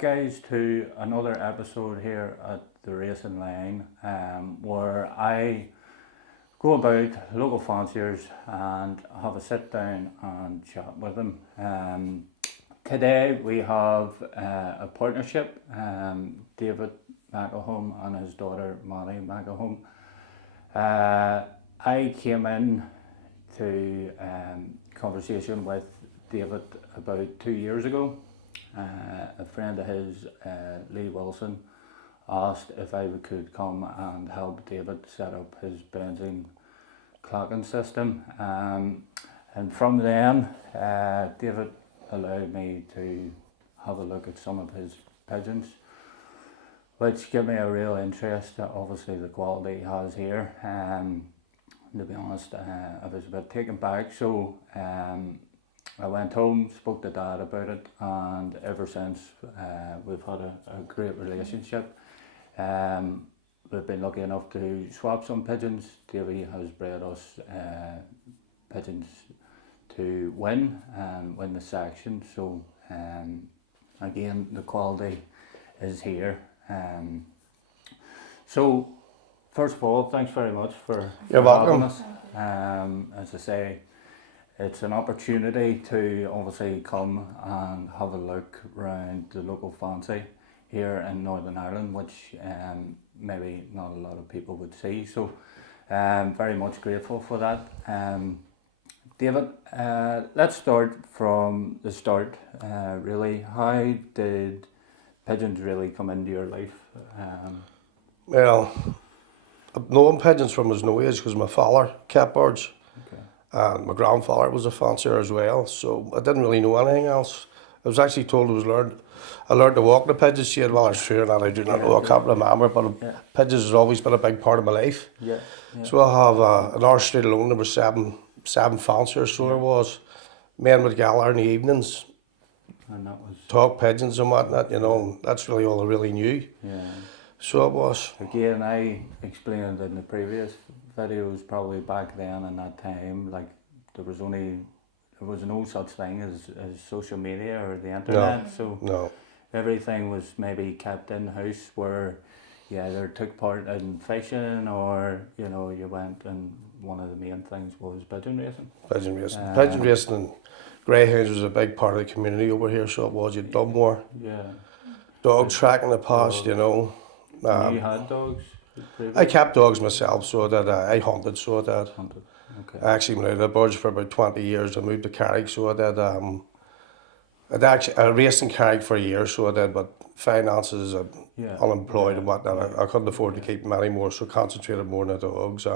back, guys, to another episode here at the Racing Line, where I go about local fanciers and have a sit down and chat with them. Today we have a partnership, David Mcelhone and his daughter Maddie Mcelhone. I came in to conversation with David about 2 years ago. A friend of his, Lee Wilson, asked if I could come and help David set up his benzene clocking system, and from then David allowed me to have a look at some of his pigeons, which gave me a real interest. Obviously the quality he has here, to be honest, I was a bit taken back, so I went home, spoke to Dad about it, and ever since we've had a great relationship. We've been lucky enough to swap some pigeons. Davey has bred us pigeons to win the section, so again the quality is here. So first of all, thanks very much for having us. As I say, it's an opportunity to obviously come and have a look around the local fancy here in Northern Ireland, which maybe not a lot of people would see. So very much grateful for that. David, let's start from the start. Really, how did pigeons really come into your life? Well, I've known pigeons from as no age because my father kept birds. And my grandfather was a fancier as well, so I didn't really know anything else. I was actually told I learned to walk the pigeons shade. Well, it's true, and I do not know, I can't remember, but pigeons has always been a big part of my life. So I have in our street alone there were seven fanciers, so there was. Men would gather in the evenings, And that was talk pigeons and whatnot, that's really all I really knew. So it was. Again, I explained in the previous videos, probably back then in that time, like there was no such thing as social media or the internet. So everything was maybe kept in house, where you either took part in fishing or you went, and one of the main things was pigeon racing. Pigeon racing and greyhounds was a big part of the community over here, so it was. You'd done more. Dog track in the past, You had dogs? I kept dogs myself, so that I hunted, so I did. Okay. I actually went out of birds for about 20 years. I moved to Carrick, so I did. I raced in Carrick for a year, so I did, but finances, unemployed and whatnot, I couldn't afford to keep them anymore, so concentrated more on the dogs.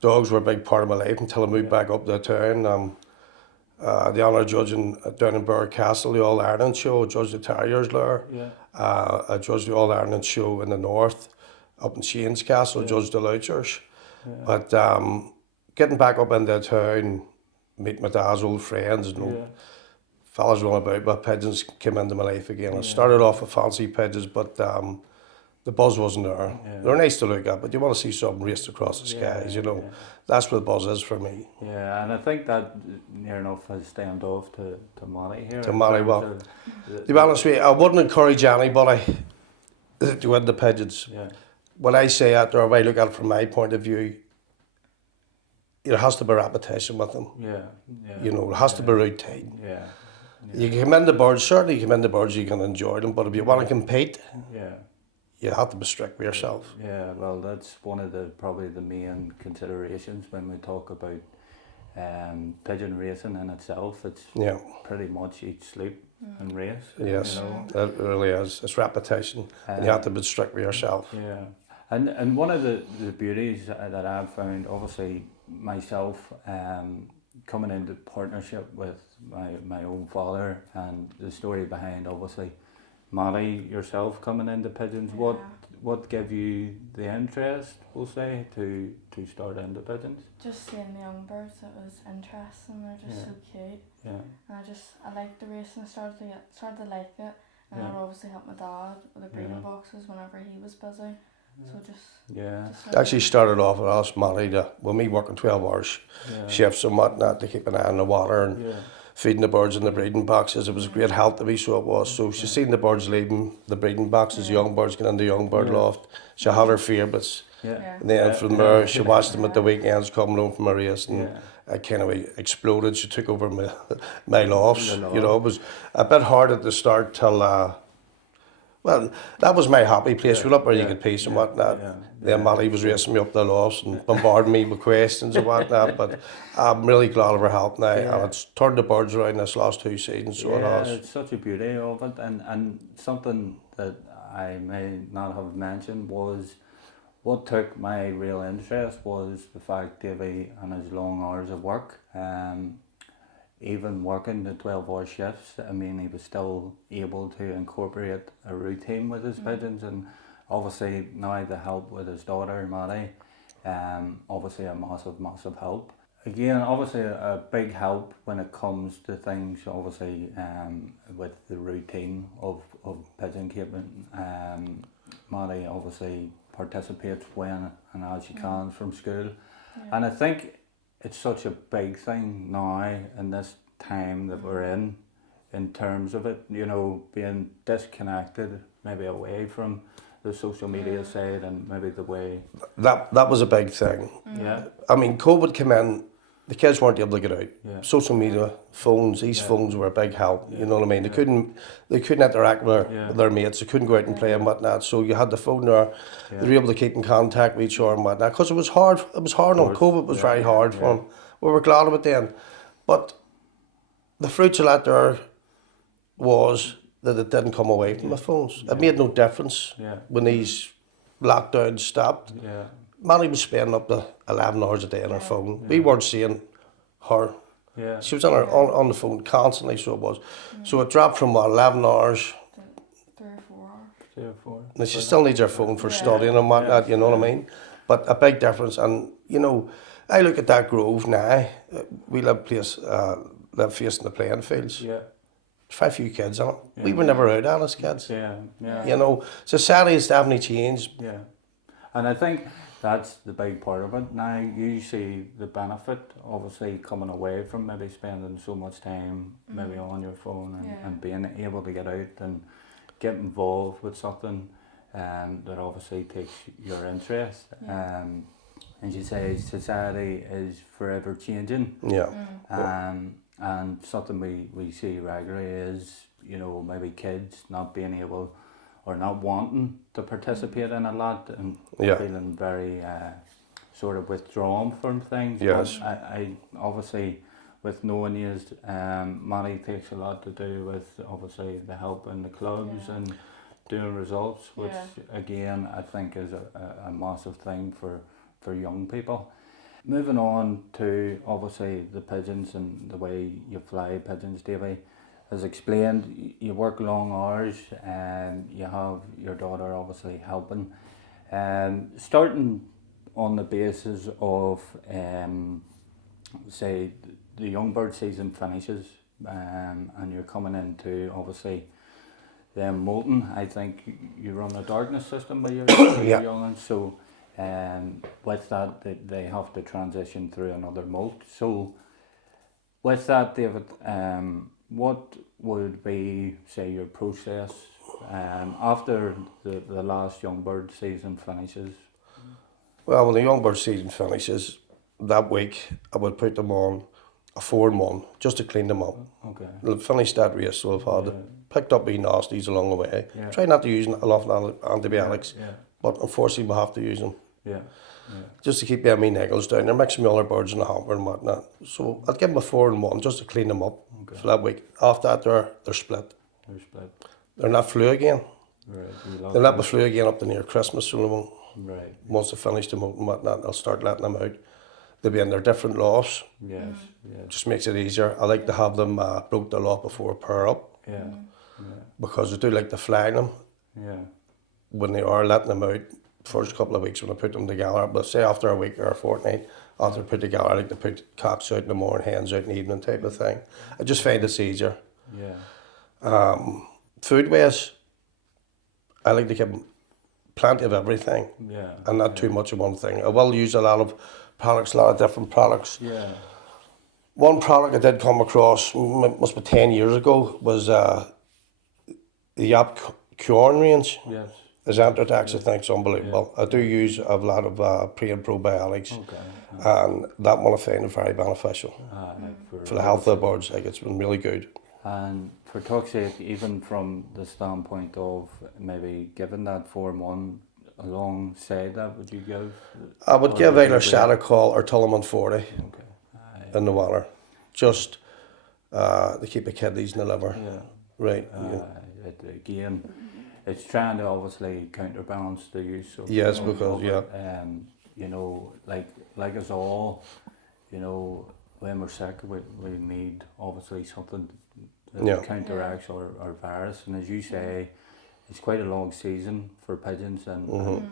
Dogs were a big part of my life until I moved back up to town. The honour judging down in Burr Castle, the All Ireland show, I judged the Terriers there. I judged the All Ireland show in the north, up in Shane's Castle, judged the Louchers. But getting back up into town, meet my dad's old friends, fellas running about, but pigeons came into my life again. I started off with fancy pigeons, but the buzz wasn't there. They're nice to look at, but you want to see something raced across the skies, That's where the buzz is for me. Yeah, and I think that near enough has stemmed off to Maddie here. To Maddie, well, to be honest with you, I wouldn't encourage anybody to win the pigeons. When I say that, or when I look at it from my point of view, there has to be repetition with them. There has to be routine. You can come into birds, certainly you come into birds, you can enjoy them, but if you want to compete, you have to be strict with yourself. Yeah, well, that's one of probably the main considerations when we talk about pigeon racing in itself. It's pretty much eat, sleep and race. Yes, it really is. It's repetition, and you have to be strict with yourself. Yeah, and one of the beauties that I've found, obviously myself, coming into partnership with my own father, and the story behind obviously Maddie, yourself coming into pigeons, what gave you the interest, we'll say, to start into pigeons? Just seeing the young birds, it was interesting. They're just so cute. And I liked the racing. I started to like it, and I'd obviously help my dad with the breeding boxes whenever he was busy. So just actually started off with us, Maddie, with me working 12 hours shifts and whatnot to keep an eye on the water, and feeding the birds in the breeding boxes. It was a great help to me, so it was. So she seen the birds leaving the breeding boxes, young birds getting in the young bird loft. She had her favourites. And then from there, she watched them at the weekends coming home from a race, and it kind of exploded. She took over my lofts. You know, it was a bit hard at the start till, well, that was my happy place. We're up where you could peace and whatnot. Then Maddie was racing me up the lofts and bombarding me with questions and whatnot. But I'm really glad of her help now, and it's turned the birds around this last 2 seasons. So it has. It's such a beauty of it, and something that I may not have mentioned was what took my real interest was the fact Davy and his long hours of work. Even working the 12-hour shifts, I mean, he was still able to incorporate a routine with his pigeons, and obviously now the help with his daughter Maddie, obviously a massive help. Again, obviously a big help when it comes to things, obviously with the routine of pigeon keeping. Maddie obviously participates when and as she can from school, and I think it's such a big thing now in this time that we're in terms of it, you know, being disconnected, maybe away from the social media side and maybe the way... That was a big thing. I mean, COVID came in, the kids weren't able to get out. Social media, phones, these phones were a big help, you know what I mean? They couldn't interact with their mates, they couldn't go out and play and whatnot, so you had the phone there, they were able to keep in contact with each other and whatnot, because it was hard on COVID was very hard for them. We were glad of it then. But the fruits of that there was that it didn't come away from the phones. It made no difference when these lockdowns stopped. Maddie was spending up to 11 hours a day on her phone. We weren't seeing her. She was on the phone constantly, so it was. So it dropped from 11 hours. 3 or 4 hours. 3 or 4. And she still needs her phone for studying and whatnot, you know what I mean? But a big difference. And, you know, I look at that grove now. We live facing the playing fields. There's very few kids on it. We were never out on as kids. You know, society has definitely changed. And I think that's the big part of it. Now you see the benefit, obviously, coming away from maybe spending so much time maybe on your phone and being able to get out and get involved with something that obviously takes your interest. And you say society is forever changing. And something we see regularly is, you know, maybe kids not being able or not wanting to participate in a lot and feeling very sort of withdrawn from things. But I obviously, with knowing you, Maddie takes a lot to do with obviously the help in the clubs and doing results, which again I think is a massive thing for young people. Moving on to obviously the pigeons and the way you fly pigeons, Davy. As explained, you work long hours and you have your daughter obviously helping. Starting on the basis of, say, the young bird season finishes and you're coming into obviously Moulting. I think you run a darkness system with your young ones, so with that they have to transition through another molt. So with that, David, what would be, say, your process after the last young bird season finishes? Well, when the young bird season finishes, that week I would put them on a 4-in-1 just to clean them up. They'll finish that race, so I've had picked up wee nasties along the way. Try not to use a lot of antibiotics, but unfortunately we have to use them. Just to keep them wee niggles down. They're mixing with other birds in the hamper and whatnot. So I'd give them a 4-in-1 just to clean them up for that week. After that, they're split. They're not flu again. They'll not be flu again up to near Christmas, so they won't. Once they finish them up and whatnot, I'll start letting them out. They'll be in their different lofts. Just makes it easier. I like to have them broke the loft before pair up. Because I do like to fly them. When they are letting them out, first couple of weeks when I put them together, but say after a week or a fortnight, after I put together, I like to put cocks out in the morning, hens out in the evening type of thing. I just find it's easier. Food wise, I like to give them plenty of everything and not too much of one thing. I will use a lot of products, a lot of different products. One product I did come across, must be 10 years ago, was the Yap Corn range. Yes. His Entertax, I think, is unbelievable. I do use a lot of pre and probiotics, and that one I find very beneficial for the health of the birds. Like, it's been really good. And for talk's sake, even from the standpoint of maybe giving that form one alongside that, would you give? I would give either Satacol or Tulliman 40 in the water, just to keep the kidneys in the liver. Yeah. Right. Again, it's trying to obviously counterbalance the use of. Yes, because you know, like us all, you know, when we're sick, we need obviously something that counteracts our virus. And as you say, it's quite a long season for pigeons, and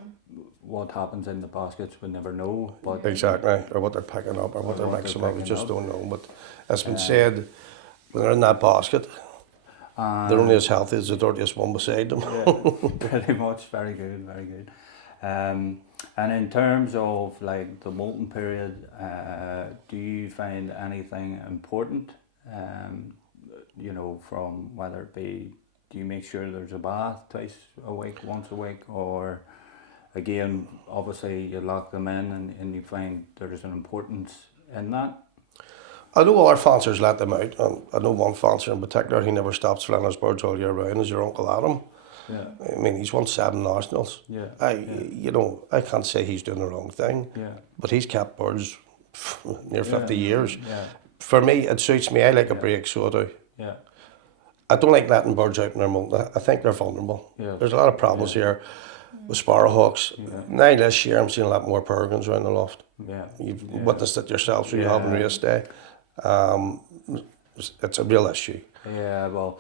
what happens in the baskets we never know. But exactly, or what they're picking up, or what they're mixing up, we just don't know. But it's been said, when they're in that basket, they're only as healthy as the dirtiest one beside them. Yeah, pretty much. Very good, very good. And in terms of like the molting period, do you find anything important? You know, from whether it be, do you make sure there's a bath twice a week, once a week, or again, obviously you lock them in and you find there's an importance in that? I know all our fanciers let them out, and I know one fancier in particular, he never stops flying his birds all year round, is your Uncle Adam. Yeah. I mean, he's won 7 nationals. Yeah. You know, I can't say he's doing the wrong thing, but he's kept birds near 50 years. Yeah. For me, it suits me. I like a break, so I do. Yeah. I don't like letting birds out in their molt. I think they're vulnerable. Yeah. There's a lot of problems here with sparrowhawks. Now this year I'm seeing a lot more peregrines around the loft. Yeah. You've witnessed it yourself, so you have on race day. It's a real issue. Yeah, well,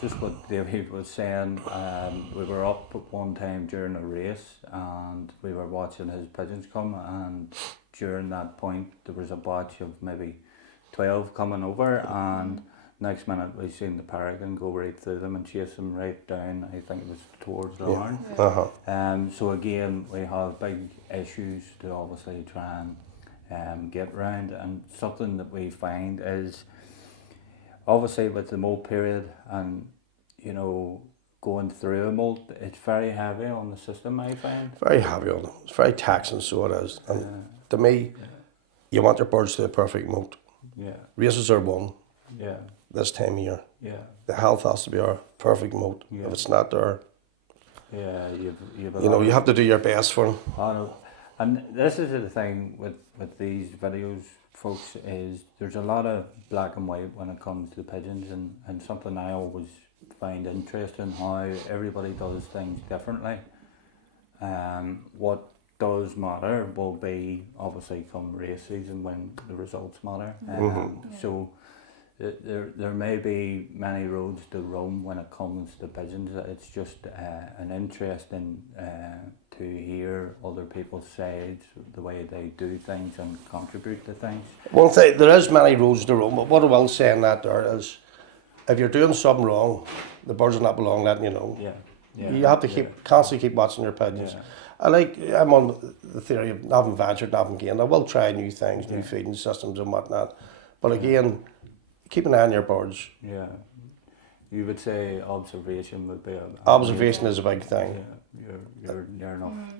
just what David was saying, we were up at one time during a race and we were watching his pigeons come, and during that point there was a batch of maybe 12 coming over, and next minute we seen the peregrine go right through them and chase them right down. I think it was towards the horn. So again, we have big issues to obviously try and get round, and something that we find is obviously with the molt period and, you know, going through a molt, it's very heavy on the system, I find. Very heavy on them. It's very taxing, so it is. And to me, you want your birds to a perfect molt. Yeah. Races are won. Yeah. This time of year. Yeah. The health has to be our perfect molt. Yeah. If it's not there, you've you know, you have to do your best for them. I know. And this is the thing with these videos, folks, is there's a lot of black and white when it comes to pigeons, and something I always find interesting, how everybody does things differently. What does matter will be obviously come race season when the results matter. So there may be many roads to roam when it comes to pigeons. It's just an interesting to hear other people's sides, the way they do things and contribute to things. One thing, there is many roads to roam, but what I will say in that there is, if you're doing something wrong, the birds will not belong letting you know. You have to constantly keep watching your pigeons. I'm on the theory of nothing ventured, nothing gained. I will try new things, new feeding systems and whatnot, but again, keep an eye on your birds. Yeah. You would say observation would be observation is a big thing. Yeah, you're enough.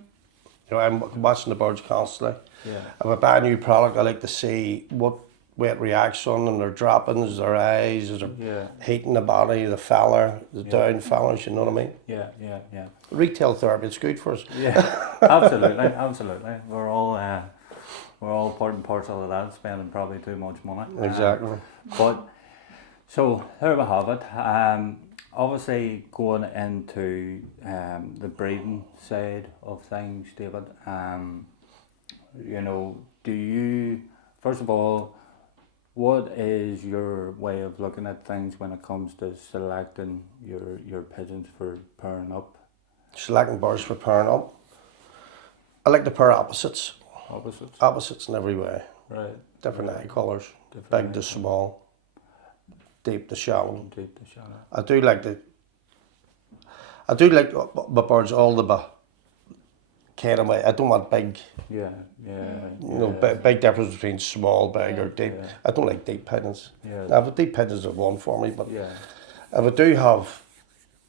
You know, I'm watching the birds constantly. Yeah. If I buy a new product, I like to see what way it reacts on them, their droppings, their eyes, their heat in the body, the feller, the down fellers, you know what I mean? Yeah. Retail therapy, it's good for us. Yeah, absolutely. We're all part and parcel of that, spending probably too much money. Exactly. But so there we have it. Obviously going into the breeding side of things, David, you know, do you, first of all, what is your way of looking at things when it comes to selecting your pigeons for pairing up? Selecting birds for pairing up? I like to pair opposites. Opposites? Opposites in every way. Right. Different eye colours. Big to small. Deep to shallow. Deep to shallow. I do like my birds all to be kind of I don't want big. Yeah. You know, big difference between small, big, or deep. Yeah. I don't like deep pigeons. Yeah. Now, the deep pigeons are one for me, but Yeah. if I do have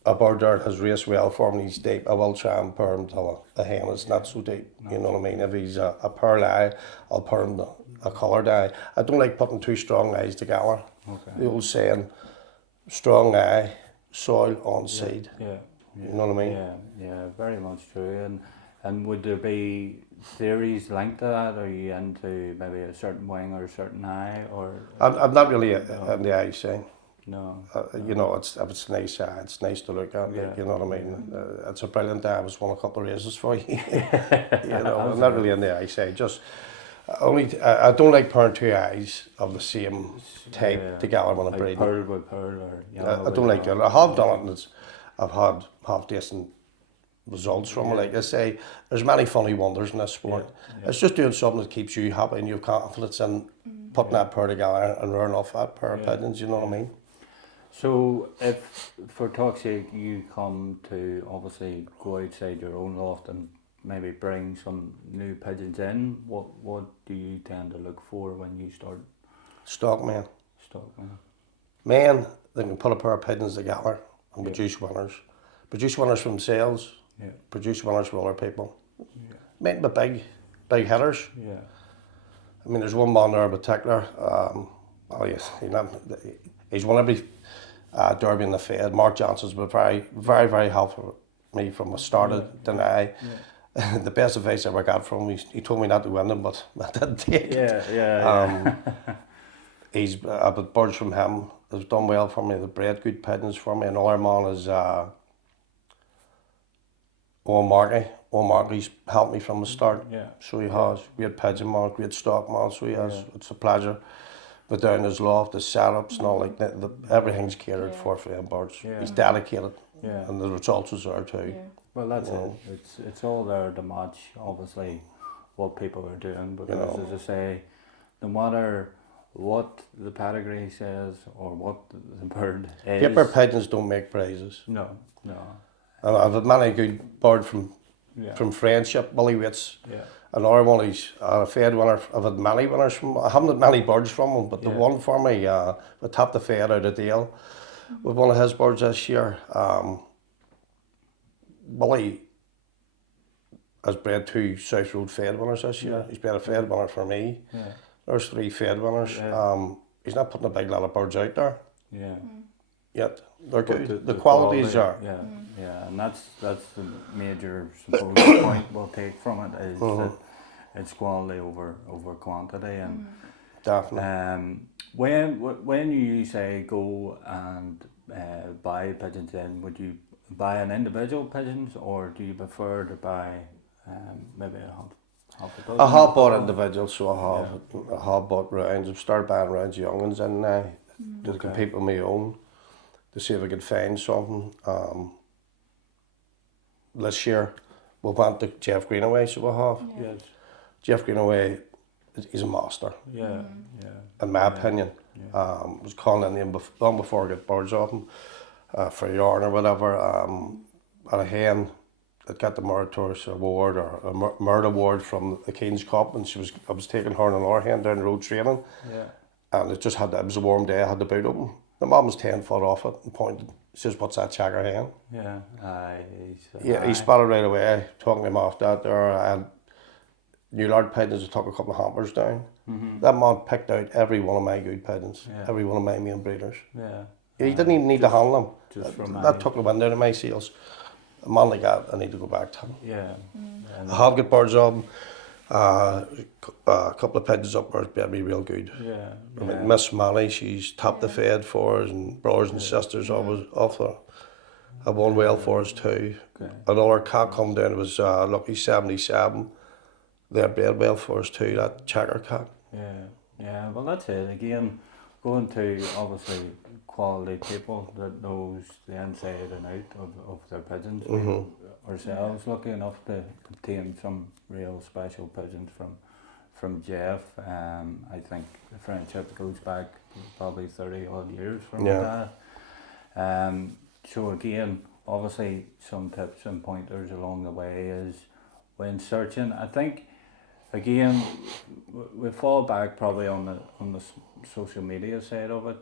a bird there that has raced well for me and he's deep, I will try and pair him to a hen that's not so deep. You know what I mean? If he's a pearl eye, I'll pair him to a coloured eye. I don't like putting two strong eyes together. Okay. The old saying, strong eye, soil on seed. Yeah. You know what I mean? Yeah, very much true. And would there be theories linked to that? Are you into maybe a certain wing or a certain eye, or? I'm not really in the eye saying. No. You know, if it's a nice eye, it's nice to look at. Yeah. You know what I mean? It's a brilliant eye. I was won a couple of races for you. You know, I'm not really in the eye side. Just I don't like pairing two eyes of the same type together when I'm breeding. Pearl with pearl, or I don't like it. I have done it, and I've had half decent results from it. Like I say, there's many funny wonders in this sport. It's just doing something that keeps you happy and you have confidence in putting that pair together and running off that pair of pigeons. You know what I mean? So if, for talk's sake, you come to obviously go outside your own loft and maybe bring some new pigeons in, what do you tend to look for when you start Stock man. stocking? Men that can put a pair of pigeons together and produce winners. Produce winners for themselves, produce winners for other people. Men with big hitters. Yeah. I mean, there's one man there in particular. He's won every derby in the Fed. Mark Johnson's been very helpful me from the start of the night. The best advice I ever got from him, he told me not to win them, but I didn't take it. I've had birds from him. Has done well for me. They've bred good pigeons for me. Another man is Owen Markey. Owen Markey's helped me from the start. So he has. Great pigeon man, great stock man, so he has. It's a pleasure. But down his loft, his setups and all like that, everything's catered for them birds. He's dedicated. And the results is there too. Well, that's it. It's all there to match, obviously, what people are doing. Because, as I say, no matter what the pedigree says or what the bird is. Paper pigeons don't make prizes. No. And I've had many good bird from friendship, Billy Waits. Another one, he's a Fed winner. I've had many winners from. I haven't had many birds from him, but the one for me, I tapped the Fed out of Dale with one of his birds this year. Billy has bred two South Road Fed winners this year. He's bred a Fed winner for me. There's 3 Fed winners. He's not putting a big lot of birds out there. Yet they're good. The qualities are. And that's the major suppose point we'll take from it is that it's quality over quantity. And definitely. When you say go and buy pigeons in, would you buy an individual pigeons, or do you prefer to buy maybe half a dozen? I have bought individuals, so I have bought rounds. I've started buying rounds of young ones in now to compete with my own, to see if I could find something. This year we went to Jeff Greenaway, so we have. Jeff Greenaway, he's a master. In my opinion. I was calling in long before I got birds off him for a yarn or whatever. At a hen that got the Meritorious Award or a Merit Award from the King's Cup, and I was taking her and another hen down the road training. And it was a warm day, I had the boot open. The mum was 10 foot off it and pointed. He says, "What's that checker hen?" He spotted right away, talking him off that there. And New Lord pigeons, I took a couple of hampers down. That man picked out every one of my good pigeons, every one of my main breeders. He didn't even need to handle them. That took the wind out of my sails. A man like that, I need to go back to him. I have got birds on. A couple of pigeons up there better be real good. I mean, Miss Manny, she's tapped the Fed for us, and brothers and sisters always off there. Have won well for us too. Another cat come down was Lucky 77. They bred well for us too, that checker cat. Well, that's it. Again, going to obviously quality people that knows the inside and out of their pigeons. Ourselves lucky enough to obtain some real special pigeons from Jeff. I think the friendship goes back probably 30 odd years from that. So again, obviously some tips and pointers along the way is when searching. I think again we fall back probably on the social media side of it.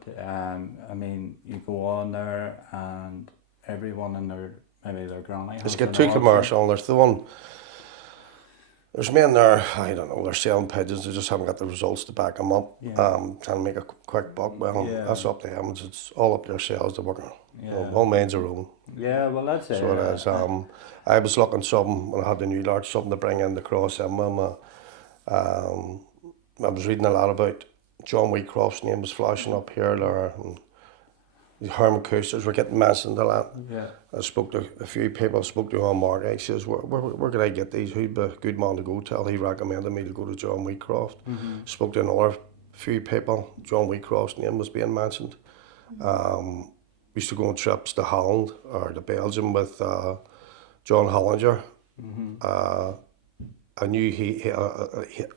I mean, you go on there and everyone in their granny has It's get an too odd commercial. There's men there, I don't know, they're selling pigeons, they just haven't got the results to back them up. Yeah. Trying to make a quick buck. Well, Yeah. that's up to them. It's all up to themselves to work on. Yeah. All man's their own. Yeah, well that's it. So it is. I was looking something when I had the new large, something to bring in the cross in them. I was reading a lot about John Wheatcroft's name was flashing up here there. And the Herman Coasters were getting mentioned a lot. Yeah. I spoke to a few people, I spoke to Mark. He says, where can I get these? Who'd be a good man to go to? He recommended me to go to John Wheatcroft. Spoke to another few people. John Wheatcroft's name was being mentioned. Used to go on trips to Holland or to Belgium with John Hollinger. I knew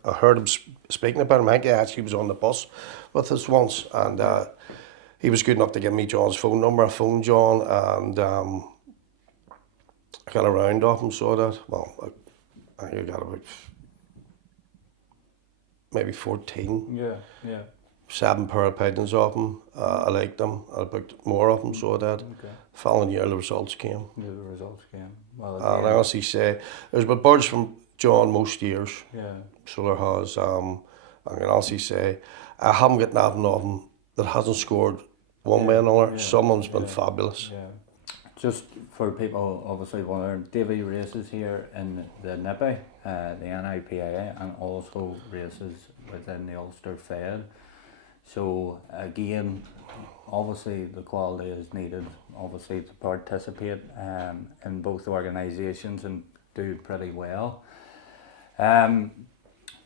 I heard him speaking about him. I think he actually was on the bus with us once, and he was good enough to give me John's phone number. I phoned John, and I got a round off him, so that, well, I think I got about maybe 14. Yeah, yeah. 7 pair of pigeons off him. I liked them. I booked more of them, so I did. Okay. Following year, the results came. Yeah, the results came. Well, And I honestly say, there's been birds from John most years. yeah. So there has. I can honestly say, I haven't got nothing of them that hasn't scored one way or another. Yeah, Someone's been yeah, fabulous. Yeah. Just for people obviously wondering, David races here in the NIPI, the NIPIA, and also races within the Ulster Fed. So again, obviously the quality is needed, obviously, to participate in both organisations and do pretty well.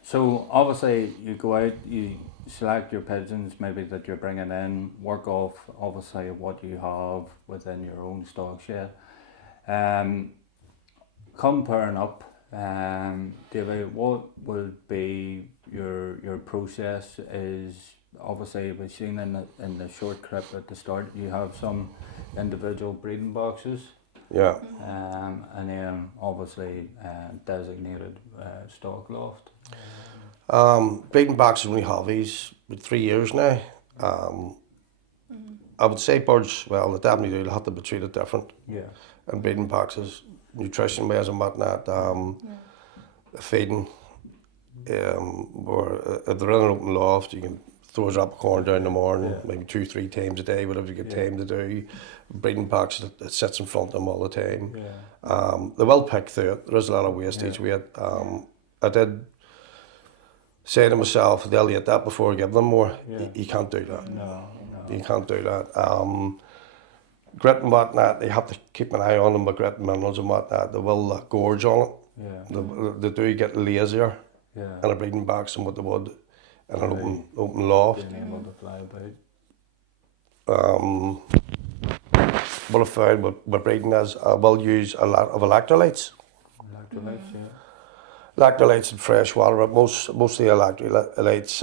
So obviously you go out, you select your pigeons maybe that you're bringing in, work off obviously what you have within your own stock shed. Come pairing up, David, what would be your process? Is obviously we've seen in the short clip at the start you have some individual breeding boxes. Yeah. And then obviously designated stock loft. Breeding boxes only have these with 3 years now. I would say birds, well, they definitely do have to be treated different. Yeah. And breeding boxes, nutrition wise and whatnot, feeding, or if they're in an open loft, you can throw a drop of corn down in the morning, maybe 2-3 times a day, whatever you get time to do. Breeding box that sits in front of them all the time. Yeah. They will pick through it. There is a lot of wastage with it. I did say to myself, they'll eat that before I give them more. Yeah. You can't do that. No. You can't do that. Grit and whatnot, you have to keep an eye on them with grit and minerals and whatnot. They will gorge on it. Yeah. They do get lazier Yeah. in a breeding box than what they would in an open loft. Being able to fly about. What I found with breeding is I will use a lot of electrolytes. Electrolytes, yeah. Electrolytes in fresh water, but most of the electrolytes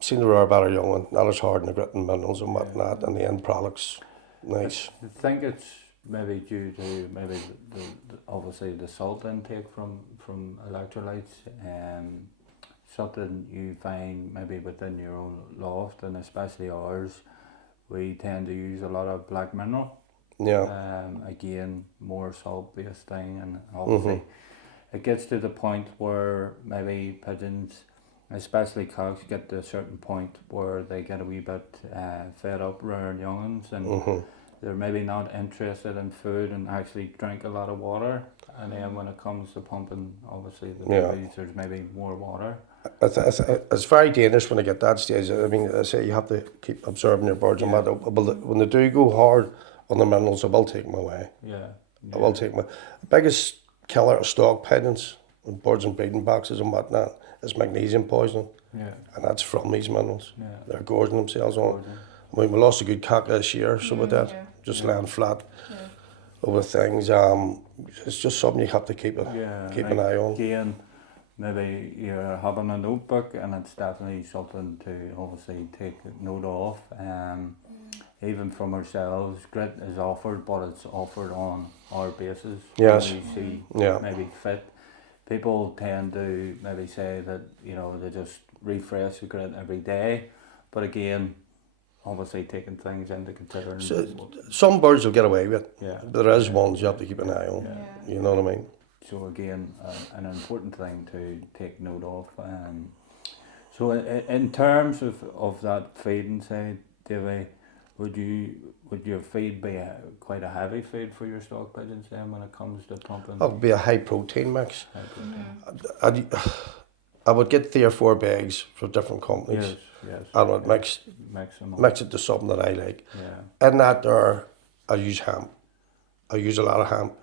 seem to rear better young one, not as hard in the grit and minerals and whatnot, and the end products nice. I think it's maybe due to maybe the obviously the salt intake from electrolytes. Something you find maybe within your own loft, and especially ours, we tend to use a lot of black mineral. Yeah. Again, more salt based thing, and obviously it gets to the point where maybe pigeons, especially cocks, get to a certain point where they get a wee bit fed up rearing young ones, and they're maybe not interested in food and actually drink a lot of water. And then when it comes to pumping, obviously the babies, there's maybe more water. It's very dangerous when they get that stage. I mean, I say you have to keep observing your birds and whatnot. But when they do go hard on the minerals, I will take them away. Yeah. I will take them away. The biggest killer of stock pigeons and birds and breeding boxes and whatnot is magnesium poisoning. Yeah. And that's from these minerals. Yeah. They're gorging themselves on. I mean, we lost a good cock this year, so with that, just laying flat over things. It's just something you have to keep an eye on. Again, maybe you're having a notebook, and it's definitely something to obviously take note of. Even from ourselves, grit is offered, but it's offered on our basis. Yes. We see Yeah. maybe fit. people tend to maybe say that, you know, they just refresh the grid every day, but again, obviously taking things into consideration. So, some birds will get away with it. Yeah. But there is ones you have to keep an eye on. Yeah. You know what I mean? So again, an important thing to take note of. So in terms of that feeding side, Davey, would your feed be quite a heavy feed for your stock pigeons then when it comes to pumping? It would be a high protein mix. High protein. I would get 3 or 4 bags from different companies. Yes. I would mix them up. it to something that I like. Yeah. In that there, I use hemp. I use a lot of hemp.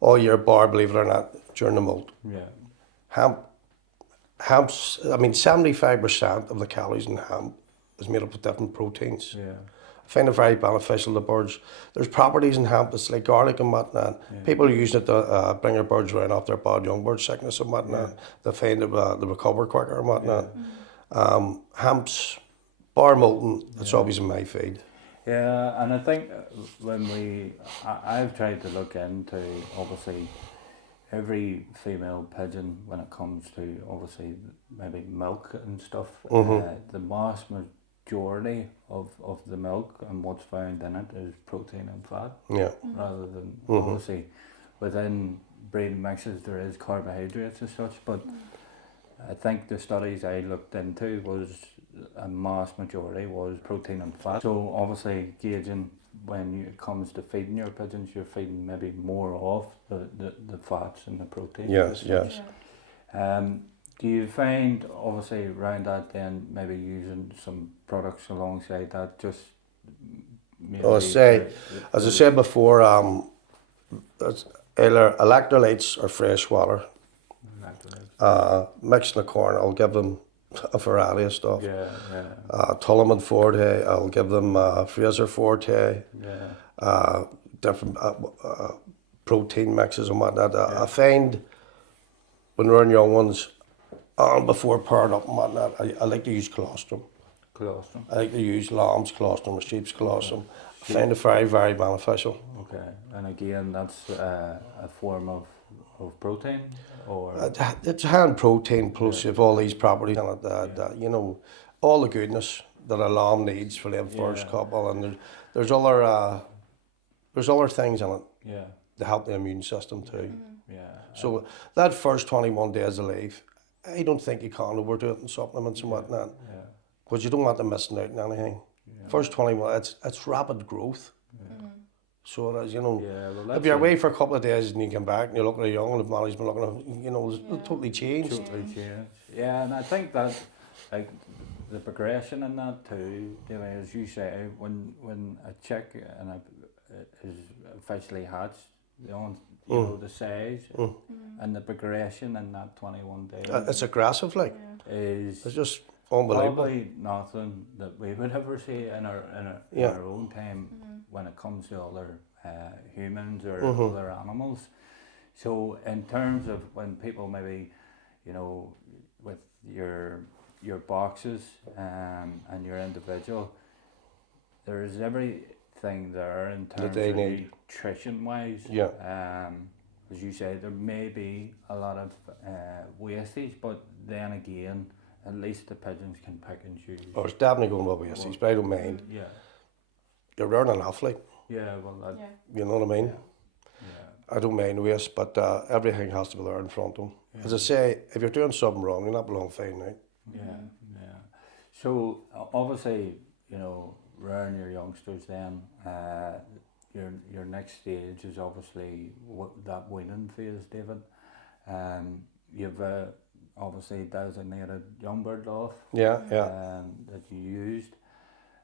All year bar, believe it or not, during the molt. Yeah. Hemp's, I mean, 75% of the calories in hemp is made up of different proteins. Yeah. I find it very beneficial to birds. There's properties in hemp that's like garlic and whatnot. Yeah. People are using it to bring their birds around off their bad young bird sickness and whatnot. Yeah. They find they recover quicker and whatnot. Hemp's, bar molten, it's always in my feed. Yeah, and I think I've tried to look into, obviously, every female pigeon when it comes to, obviously, maybe milk and stuff. The vast majority of the milk and what's found in it is protein and fat. Yeah. Rather than, obviously, within breeding mixes there is carbohydrates as such, but I think the studies I looked into was a mass majority was protein and fat. So obviously gauging when it comes to feeding your pigeons, you're feeding maybe more of the fats and the protein. Yes. Do you find obviously around that then maybe using some products alongside that just maybe Well, as I said before, there's either electrolytes or fresh water. Mixing the corn, I'll give them a variety of stuff. Tulliman Forte, I'll give them Fraser Forte. Different protein mixes and whatnot. I find when we're in young ones, before paired up and whatnot, I like to use colostrum. I like to use lamb's colostrum or sheep's colostrum. I find it very, very beneficial. Okay, and again, that's a form of protein, or it's hand protein plus you have all these properties in it that you know, all the goodness that a lamb needs for them first couple, and there's other things in it to help the immune system too. So that first 21 days of life, I don't think you can overdo it in supplements and whatnot, because you don't want them missing out on anything. First 21, it's rapid growth. So it is, you know, if you're away for a couple of days and you come back and you look at a young and the Maddie's been looking, you know, it's totally changed. Yeah, and I think that, like, the progression in that too, you know, as you say, when a chick is officially hatched, you know, the size and the progression in that 21 days. It's aggressive, like. It's just unbelievable. Probably nothing that we would ever see in our own time when it comes to other humans or other animals. So in terms of when people maybe, you know, with your boxes and your individual, there's everything there in terms of nutrition wise. As you say, there may be a lot of wastage, but then again, at least the pigeons can pick and choose. Oh, it's definitely going to be wastage, but I don't mind. You're learning enough, like. You know what I mean? I don't mind waste, but everything has to be learned from them. As I say, if you're doing something wrong, you're not belong fine now. So obviously, you know, rearing your youngsters then, your next stage is obviously that weaning phase, David. You've obviously designated young bird loft that you used,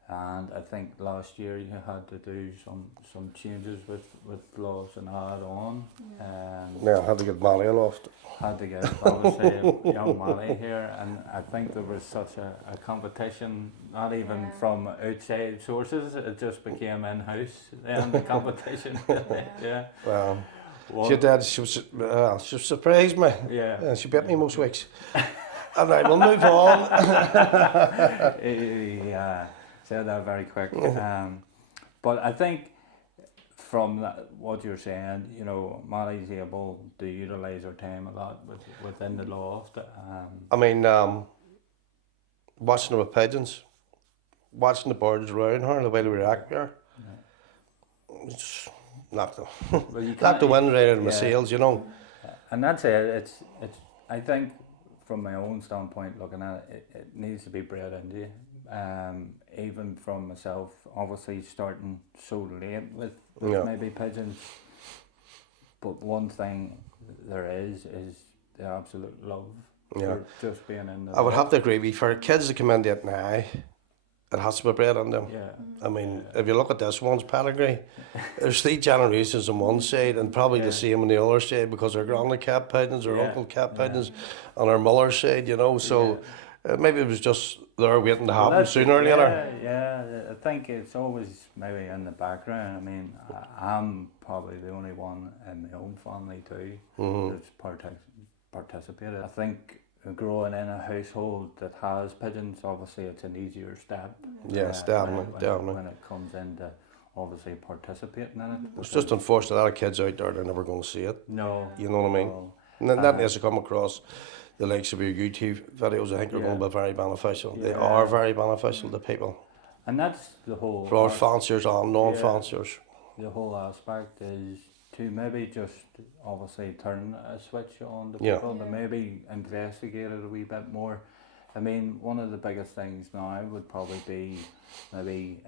and I think last year you had to do some changes with lofts and add on. I had to get Maddie a loft. Had to get obviously young Maddie here, and I think there was such a competition, not even from outside sources, it just became in-house then, the competition. Well, she did, she surprised me. She beat me most weeks. And I will move on. Said that very quick. But I think from that, what you're saying, you know, Maddie's able to utilise her time a lot within the loft. I mean, watching her with pigeons, watching the birds around her, the way they react there, it's knocked the, Well, you knocked the can't- wind right out of my yeah. sails, you know. And that's it. It's. I think, from my own standpoint, looking at it, it needs to be bred into you. Even from myself, obviously starting so late with Yeah. maybe pigeons. But one thing there is the absolute love Yeah. for just being in the. I would have to agree with you. For kids that come in at now, it has to be bred on them. Yeah. I mean, if you look at this one's pedigree, there's 3 generations on one side and probably the same on the other side, because her granny kept pigeons, her uncle kept pigeons on her mother's side, you know. So maybe it was just there waiting to happen sooner or later. Yeah, I think it's always maybe in the background. I mean, I'm probably the only one in my own family too that's participated. I think growing in a household that has pigeons, obviously it's an easier step. Yes, definitely. When it comes into obviously participating in it. It's just unfortunate a lot of kids out there, they're never going to see it. No. You know what I mean? No. And that needs to come across the likes of your YouTube videos. I think are going to be very beneficial. They are very beneficial to people. And that's the whole... For our fanciers and non-fanciers. The whole aspect is to maybe just obviously turn a switch on to people, to maybe investigate it a wee bit more. I mean, one of the biggest things now would probably be maybe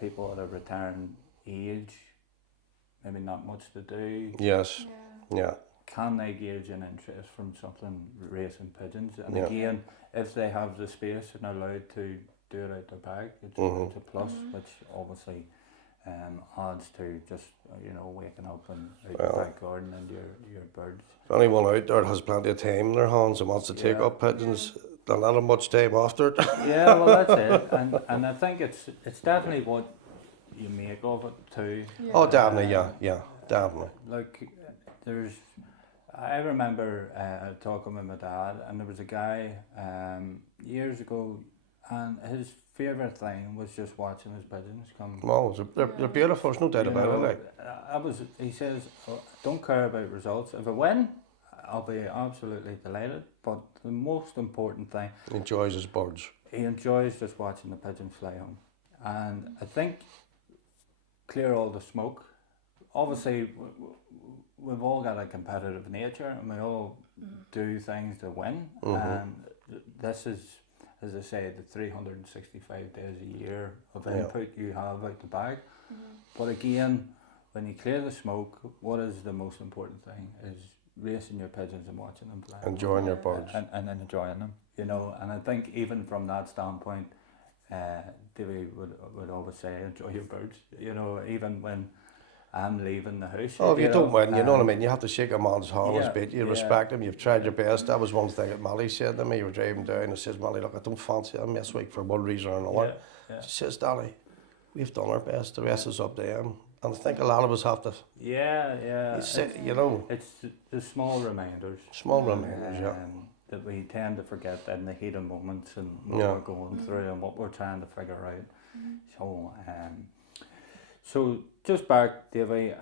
people at a retiring age, maybe not much to do. Yes. Yeah. Can they gauge an interest from something racing pigeons? And again, if they have the space and are allowed to do it out their bag, it's a plus, which obviously adds to just, you know, waking up and out the back garden and your birds. If anyone out there has plenty of time in their hands and wants to take up pigeons, they'll not have much time after it. Yeah, well that's it. And I think it's definitely what you make of it too. Yeah. Oh, definitely, yeah, definitely. Like, I remember talking with my dad, and there was a guy years ago, and his favourite thing was just watching his pigeons come. Well, they're beautiful, there's no doubt about it. Like. He says, "Oh, I don't care about results. If I win, I'll be absolutely delighted. But the most important thing, He enjoys his birds. he enjoys just watching the pigeons fly home. And I think clear all the smoke. Obviously, we've all got a competitive nature, and we all do things to win. And this is, as I say, the 365 days a year of input you have out the bag. But again, when you clear the smoke, what is the most important thing is racing your pigeons and watching them fly. Enjoying your birds. And enjoying them, you know. And I think even from that standpoint, Davey would always say, enjoy your birds, you know, even when I'm leaving the house. Oh, if you don't win, you know what I mean? You have to shake a man's hand and speak. You respect him, you've tried your best. That was one thing that Molly said to me. You were driving down and says, Molly, look, I don't fancy them this week for one reason or another. She says, Daddy, we've done our best, the rest is up to them. And I think a lot of us have to, you know. It's the small reminders. That we tend to forget in the heat of moments and what we're going through and what we're trying to figure out. So just back, Davey,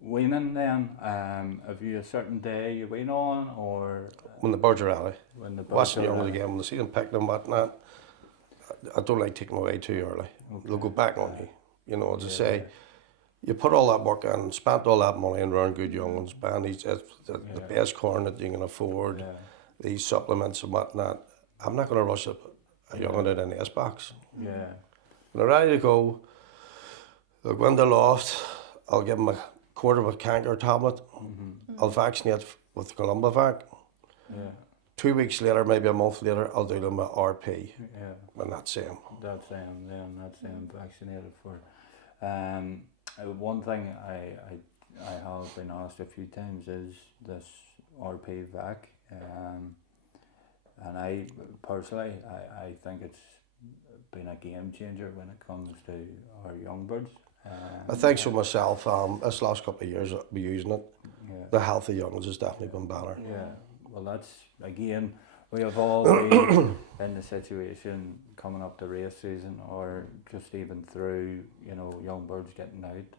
weaning then, have you a certain day you wean on, or? When the birds are out, watching are young out. again, when they see them pick them, whatnot, I don't like taking them away too early. They'll go back on you. You know, as I say, you put all that work in, spent all that money on around good young ones, buying these, the best corn that you can afford, these supplements and whatnot. I'm not going to rush a young one out in the S-box. Yeah. When they're ready to go, they'll go in the loft, I'll give them a quarter of a canker tablet, I'll vaccinate with Columbavac. 2 weeks later, maybe a month later, I'll do them with RP. And that's them. That's them vaccinated for. One thing I have been asked a few times is this RP vac, and I personally I think it's been a game changer when it comes to our young birds. I think so myself. This last couple of years I've been using it. The health of young ones has definitely been better. Well, that's again, we have all been in the situation coming up to race season, or just even through, you know, young birds getting out.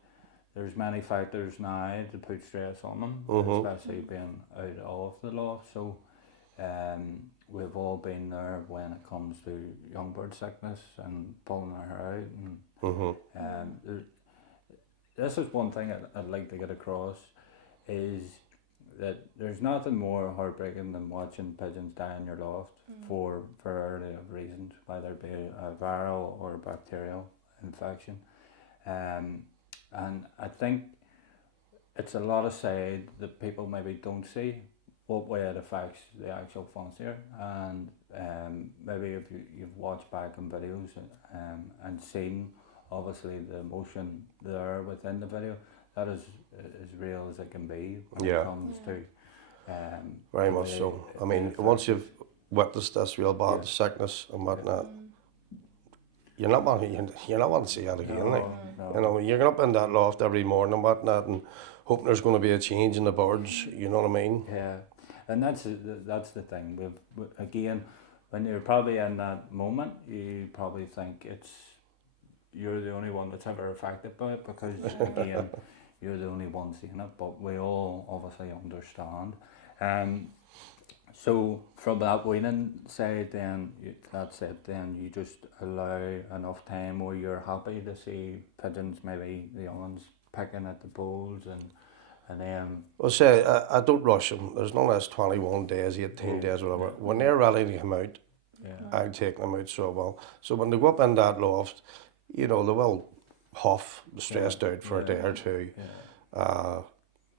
there's many factors now to put stress on them, especially being out of the loft. So we've all been there when it comes to young bird sickness and pulling their hair out. And this is one thing I'd like to get across, is that there's nothing more heartbreaking than watching pigeons die in your loft for a variety of reasons, whether it be a viral or a bacterial infection. And I think it's a lot of side that people maybe don't see what way it affects the actual fancier. And maybe if you've watched back on videos and seen obviously the emotion there within the video, that is as real as it can be when it comes to very much so. I mean, once you've witnessed this real bad sickness and whatnot, you're not want to see that again. You know, you're going up in that loft every morning and whatnot, and hoping there's going to be a change in the birds. You know what I mean? Yeah, and that's the thing. Again, when you're probably in that moment, you probably think you're the only one that's ever affected by it, because again, you're the only one seeing it. But we all obviously understand. So from that weaning side, then that's it. Then you just allow enough time where you're happy to see pigeons, maybe the young ones picking at the poles, and then. Well, say I don't rush them. There's no less 21 days, 18 days, whatever. When they're ready to come out, I take them out so well. So when they go up in that loft, you know, they will huff, stressed out for a day or two.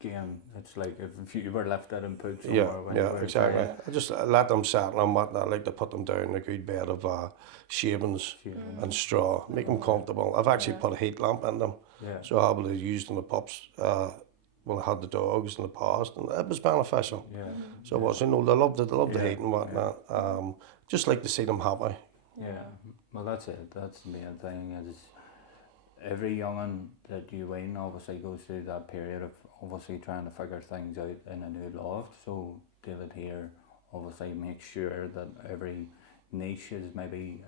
Again, it's like if you were left out and put somewhere. Exactly. I just let them settle and whatnot. I like to put them down in a good bed of shavings and straw, make them comfortable. I've actually put a heat lamp in them, so I would have used in the pups when I had the dogs in the past, and it was beneficial. So it was, you know, they loved the heat and whatnot. Just like to see them happy. Yeah, well, that's it. That's the main thing. Is every young'un that you wean obviously goes through that period of obviously trying to figure things out in a new loft. So David here obviously makes sure that every niche is maybe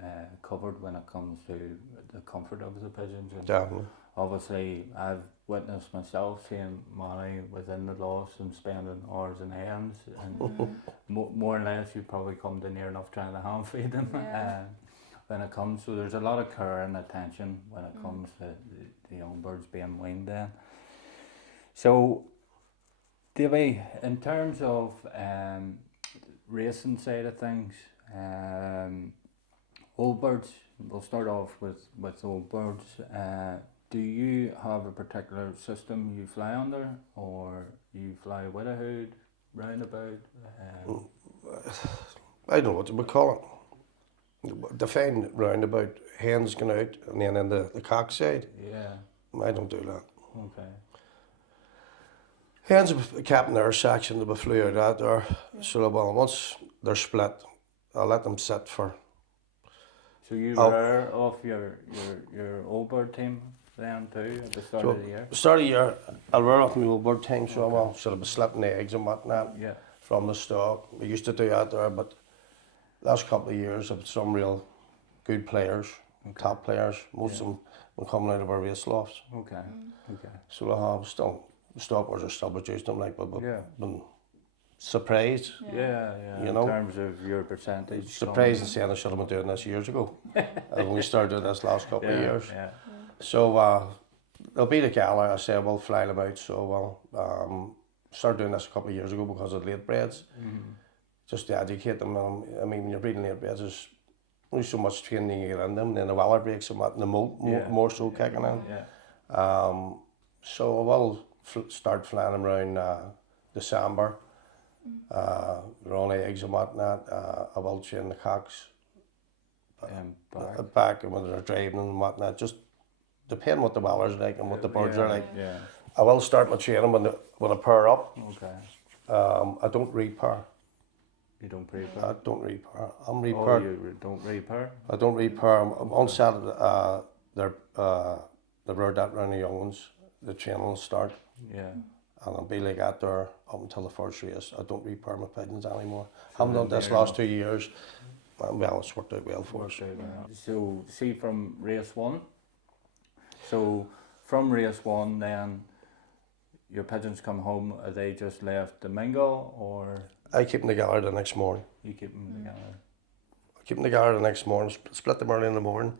covered when it comes to the comfort of the pigeons. And definitely. Obviously, I've witnessed myself seeing Maddie within the lofts and spending hours in hens, and more or less you probably come to near enough trying to hand feed them. When it comes, so there's a lot of care and attention when it comes to the young birds being weaned then. So, Davey, in terms of racing side of things, old birds, we'll start off with old birds. Do you have a particular system you fly under, or you fly with a hood, roundabout? I don't know what you would call it. Define roundabout, hens going out and then in the cock side. Yeah. I don't do that. Okay. Hens are kept in their section to be flew out at there. So well, once they're split, I'll let them sit for. So you were off your old bird team then too at the start of the year? Start of the year, I'll wear off my old bird team, so I will sort of be slipping eggs and whatnot from the stock. We used to do that there, but last couple of years I've some real good players, top players. Most of them were coming out of our race lofts. Okay. So I have still stockers are still producing them, like, but been surprised. Yeah. You in know, terms of your percentage. surprised and saying I should have been doing this years ago. I've only started doing this last couple of years. Yeah. So they'll be the gala. I say we'll fly them out. So we'll start doing this a couple of years ago because of late breds. Just to educate them. I mean, when you're breeding late breds, there's only so much training you get in them. Then the weller breaks and what, and the molt more so kicking in. So I will start flying them around December. They're on eggs and whatnot. I will train the cocks back when they're driving and whatnot. Just depending what the weller's like and what the birds are like. I will start my training when I pair up. I don't repair. You don't pre-pair? I don't repair. I'm repaired. Oh, you don't repair? I don't repair. I'm on Saturday. They're reared that round the young ones. The training will start. Yeah. And I'll be like that there up until the first race. I don't repair my pigeons anymore. Haven't done this last 2 years. Well, it's worked out well for us. So, see from race one, so from race 1 then, your pigeons come home, are they just left to mingle, or I keep them together the next morning. you keep them together? I keep them together the next morning, split them early in the morning.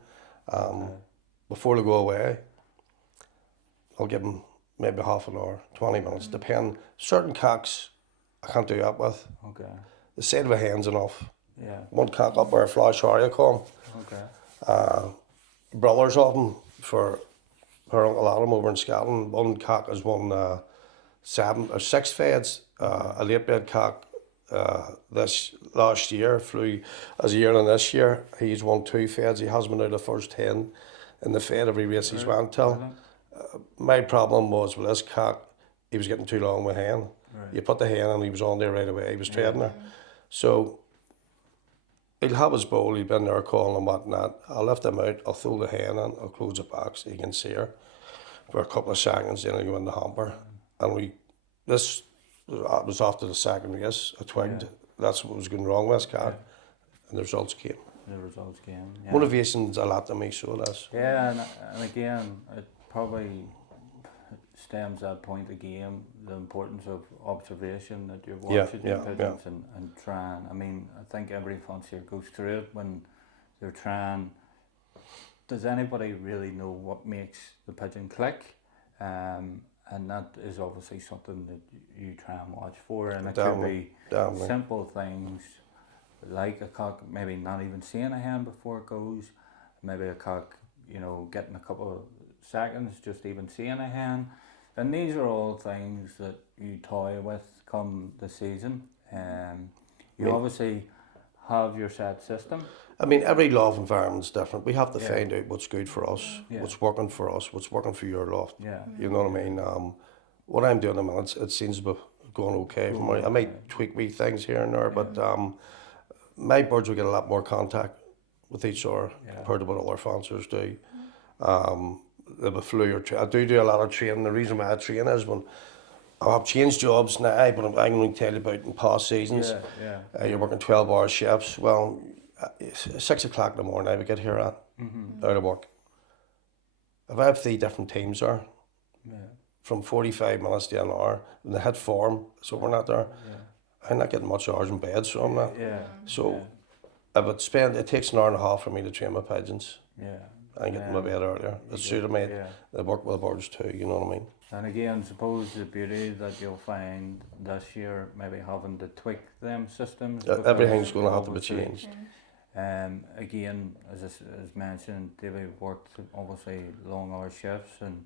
Okay. Before they go away, I'll give them maybe half an hour, 20 minutes, depend. Certain cocks I can't do that with. Okay. The sight of a hen's enough. Yeah. One cock up where a flash harrier come. Okay. Brothers of them for her Uncle Adam over in Scotland. One cock has won 7 or 6 feds. A late bred cock this last year flew as a yearling this year. He's won 2 feds. He has been out of the first 10 in the fed every race he's went till. My problem was with this cock, he was getting too long with hen. Right. You put the hen and he was on there right away. He was trading her. So he'll have his bowl, he'll be in there calling and whatnot. I'll lift him out, I'll throw the hen in, I'll close the box so he can see her for a couple of seconds, then I'll go in the hamper. And this was after the second race, I twigged that's what was going wrong with this cat, and the results came. The results came. Yeah. Motivation's a lot to me, so it is. Yeah, and again, it probably stems that point again, the importance of observation, that you're watching your pigeons and trying. I mean, I think every fancier goes through it when they're trying. Does anybody really know what makes the pigeon click? And that is obviously something that you try and watch for, and it could be simple things like a cock maybe not even seeing a hen before it goes, maybe a cock, you know, getting a couple of seconds just even seeing a hen. And these are all things that you toy with come the season. You obviously have your set system. I mean, every loft environment's different. We have to find out what's good for us, what's working for us, what's working for your loft. Yeah. You know what I mean? What I'm doing at the minute, it seems to be going okay for me. I might tweak wee things here and there, but my birds will get a lot more contact with each other compared to what other fanciers do. They'll be flu or I do a lot of training. The reason why I train is when I have changed jobs now, but I'm going to tell you about in past seasons. You're working 12-hour shifts. Well, 6 o'clock in the morning I would get here out of work. If I have 3 different teams there, from 45 minutes to an hour, when they hit form, so we're not there, I'm not getting much hours in bed, so I'm not. So I would spend, it takes an hour and a half for me to train my pigeons. I can get in my bed earlier. It's suited me. They work with the birds too, you know what I mean? And again, suppose the beauty that you'll find this year, maybe having to tweak them systems. Everything's going to have to be changed. Again, as mentioned, David worked obviously long hour shifts and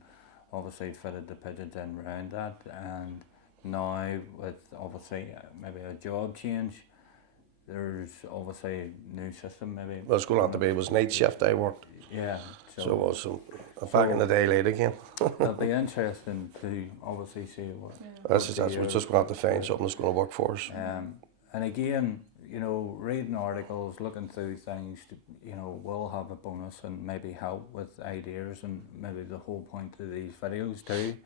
obviously fitted the pigeons in around that. And now with obviously maybe a job change, there's obviously a new system maybe. Well, it's going to have to be, it was night shift I worked. Yeah. So it was, I'm back in the day late again. It'll be interesting to obviously see what. We're just going to have to find something that's going to work for us. And again, you know, reading articles, looking through things, you know, will have a bonus and maybe help with ideas and maybe the whole point of these videos too.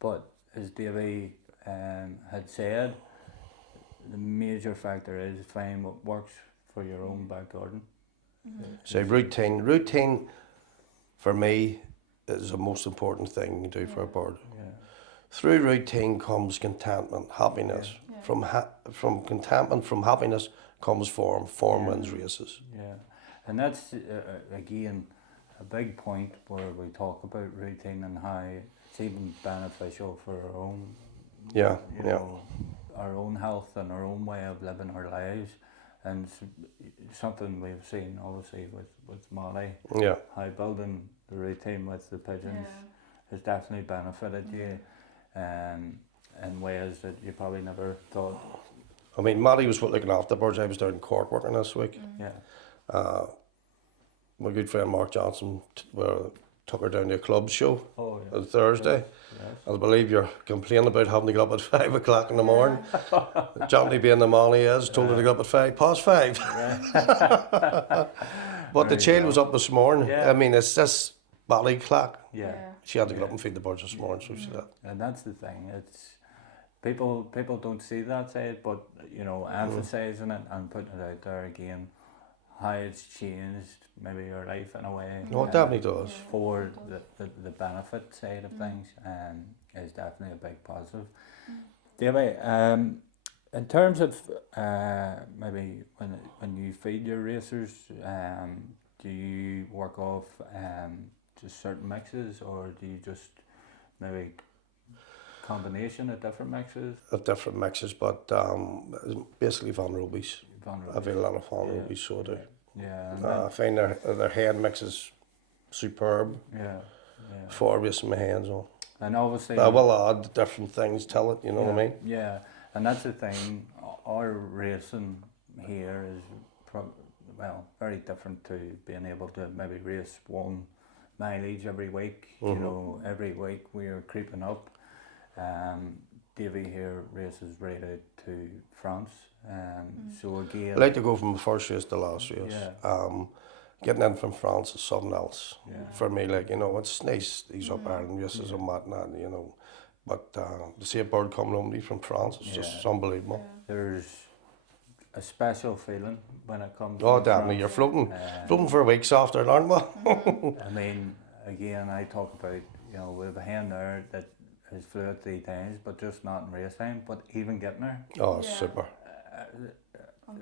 But as Davey had said, the major factor is find what works for your own back garden. So routine for me is the most important thing you do for a bird. Through routine comes contentment, happiness. From contentment, from happiness comes form. Form wins races. And that's again a big point where we talk about routine and how it's even beneficial for our own you know, our own health and our own way of living our lives. And something we've seen obviously with Maddie, how building the routine with the pigeons has definitely benefited you in ways that you probably never thought. I mean, Maddie was looking after the birds. I was down in Cork working this week. My good friend Mark Johnson took her down to a club show on Thursday. I believe you're complaining about having to get up at 5 o'clock in the morning. Johnny being the man he is, told her to get up at 5:05. But the child was up this morning. I mean, it's this body clock. She had to get up and feed the birds this morning, so she did. And that's the thing. It's people don't see that side, but you know, emphasising it and putting it out there again how it's changed maybe your life in a way. No, it definitely does. For the benefit side of things, is definitely a big positive. David, in terms of maybe when you feed your racers, do you work off just certain mixes, or do you just maybe combination of different mixes? Of different mixes, but basically Van Roby's. I feel a lot of Van Roby's, so I do. Yeah. I find their head mix is superb. Yeah. For racing my hands on. And obviously, I will add different things to it, you know what I mean? Yeah, and that's the thing. Our racing here is very different to being able to maybe race 1 mileage every week. You know, every week we are creeping up. Davy here races right out to France. So again, I like to go from the first race to the last race. Yeah. Getting in from France is something else for me. Like, you know, it's nice these up Ireland races and whatnot, you know. But to see a bird coming home to me from France is just unbelievable. There's a special feeling when it comes. Oh, to definitely. France. You're floating for weeks after it, aren't we? I mean, again, I talk about, you know, we have a hen there that has flew it 3 times, but just not in race time. But even getting there, Oh, super.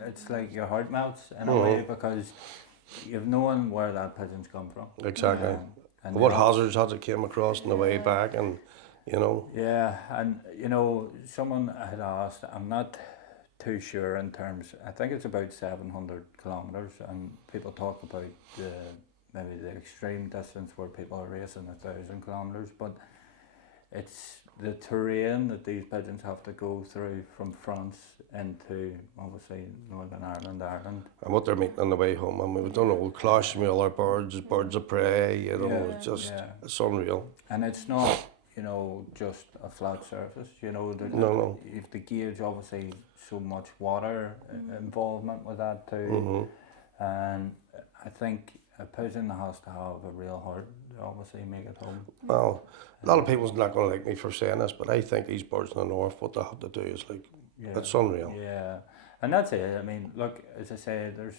it's like your heart melts in a way, because you've known where that pigeon's come from. Exactly. And What hazards has it came across on the way back, and you know. Yeah, and you know, someone had asked, I'm not too sure in terms, I think it's about 700 kilometres, and people talk about maybe the extreme distance where people are racing 1,000 kilometres, but it's the terrain that these pigeons have to go through from France into obviously Northern Ireland, And what they're meeting on the way home. I mean, we've done all clash with other birds, birds of prey, you know, it's just, it's unreal. And it's not, you know, just a flat surface, you know, No. you have to gauge obviously so much water involvement with that too. And I think a pigeon has to have a real heart to obviously make it home. Well, a lot of people's not going to like me for saying this, but I think these birds in the north, what they have to do is like, it's unreal. Yeah, and that's it. I mean, look, as I say, there's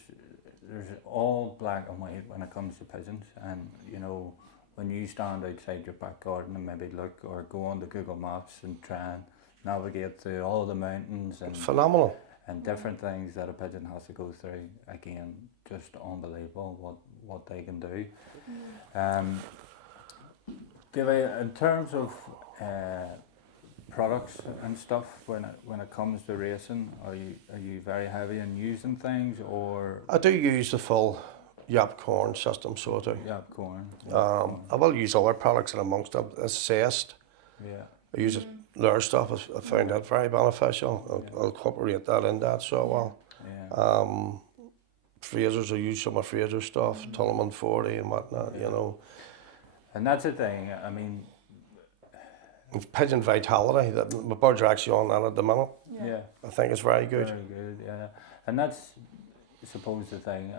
all black and white when it comes to pigeons, and you know, when you stand outside your back garden and maybe look or go on the Google Maps and try and navigate through all the mountains and phenomenal and different things that a pigeon has to go through, again, just unbelievable what they can do. David, in terms of products and stuff, when it comes to racing, are you very heavy in using things, or? I do use the full Yap corn system, so I do. Yap corn. I will use other products in amongst them. Assessed. Yeah. I use their stuff. I find that very beneficial. I'll incorporate that in that so well. Yeah. Frasers, I use some of Fraser stuff, Tulliman 40 and whatnot, you know. And that's the thing, I mean, Pigeon Vitality, that my birds are actually on that at the minute. Yeah. I think it's very good. Very good, yeah. And that's, I suppose, the thing.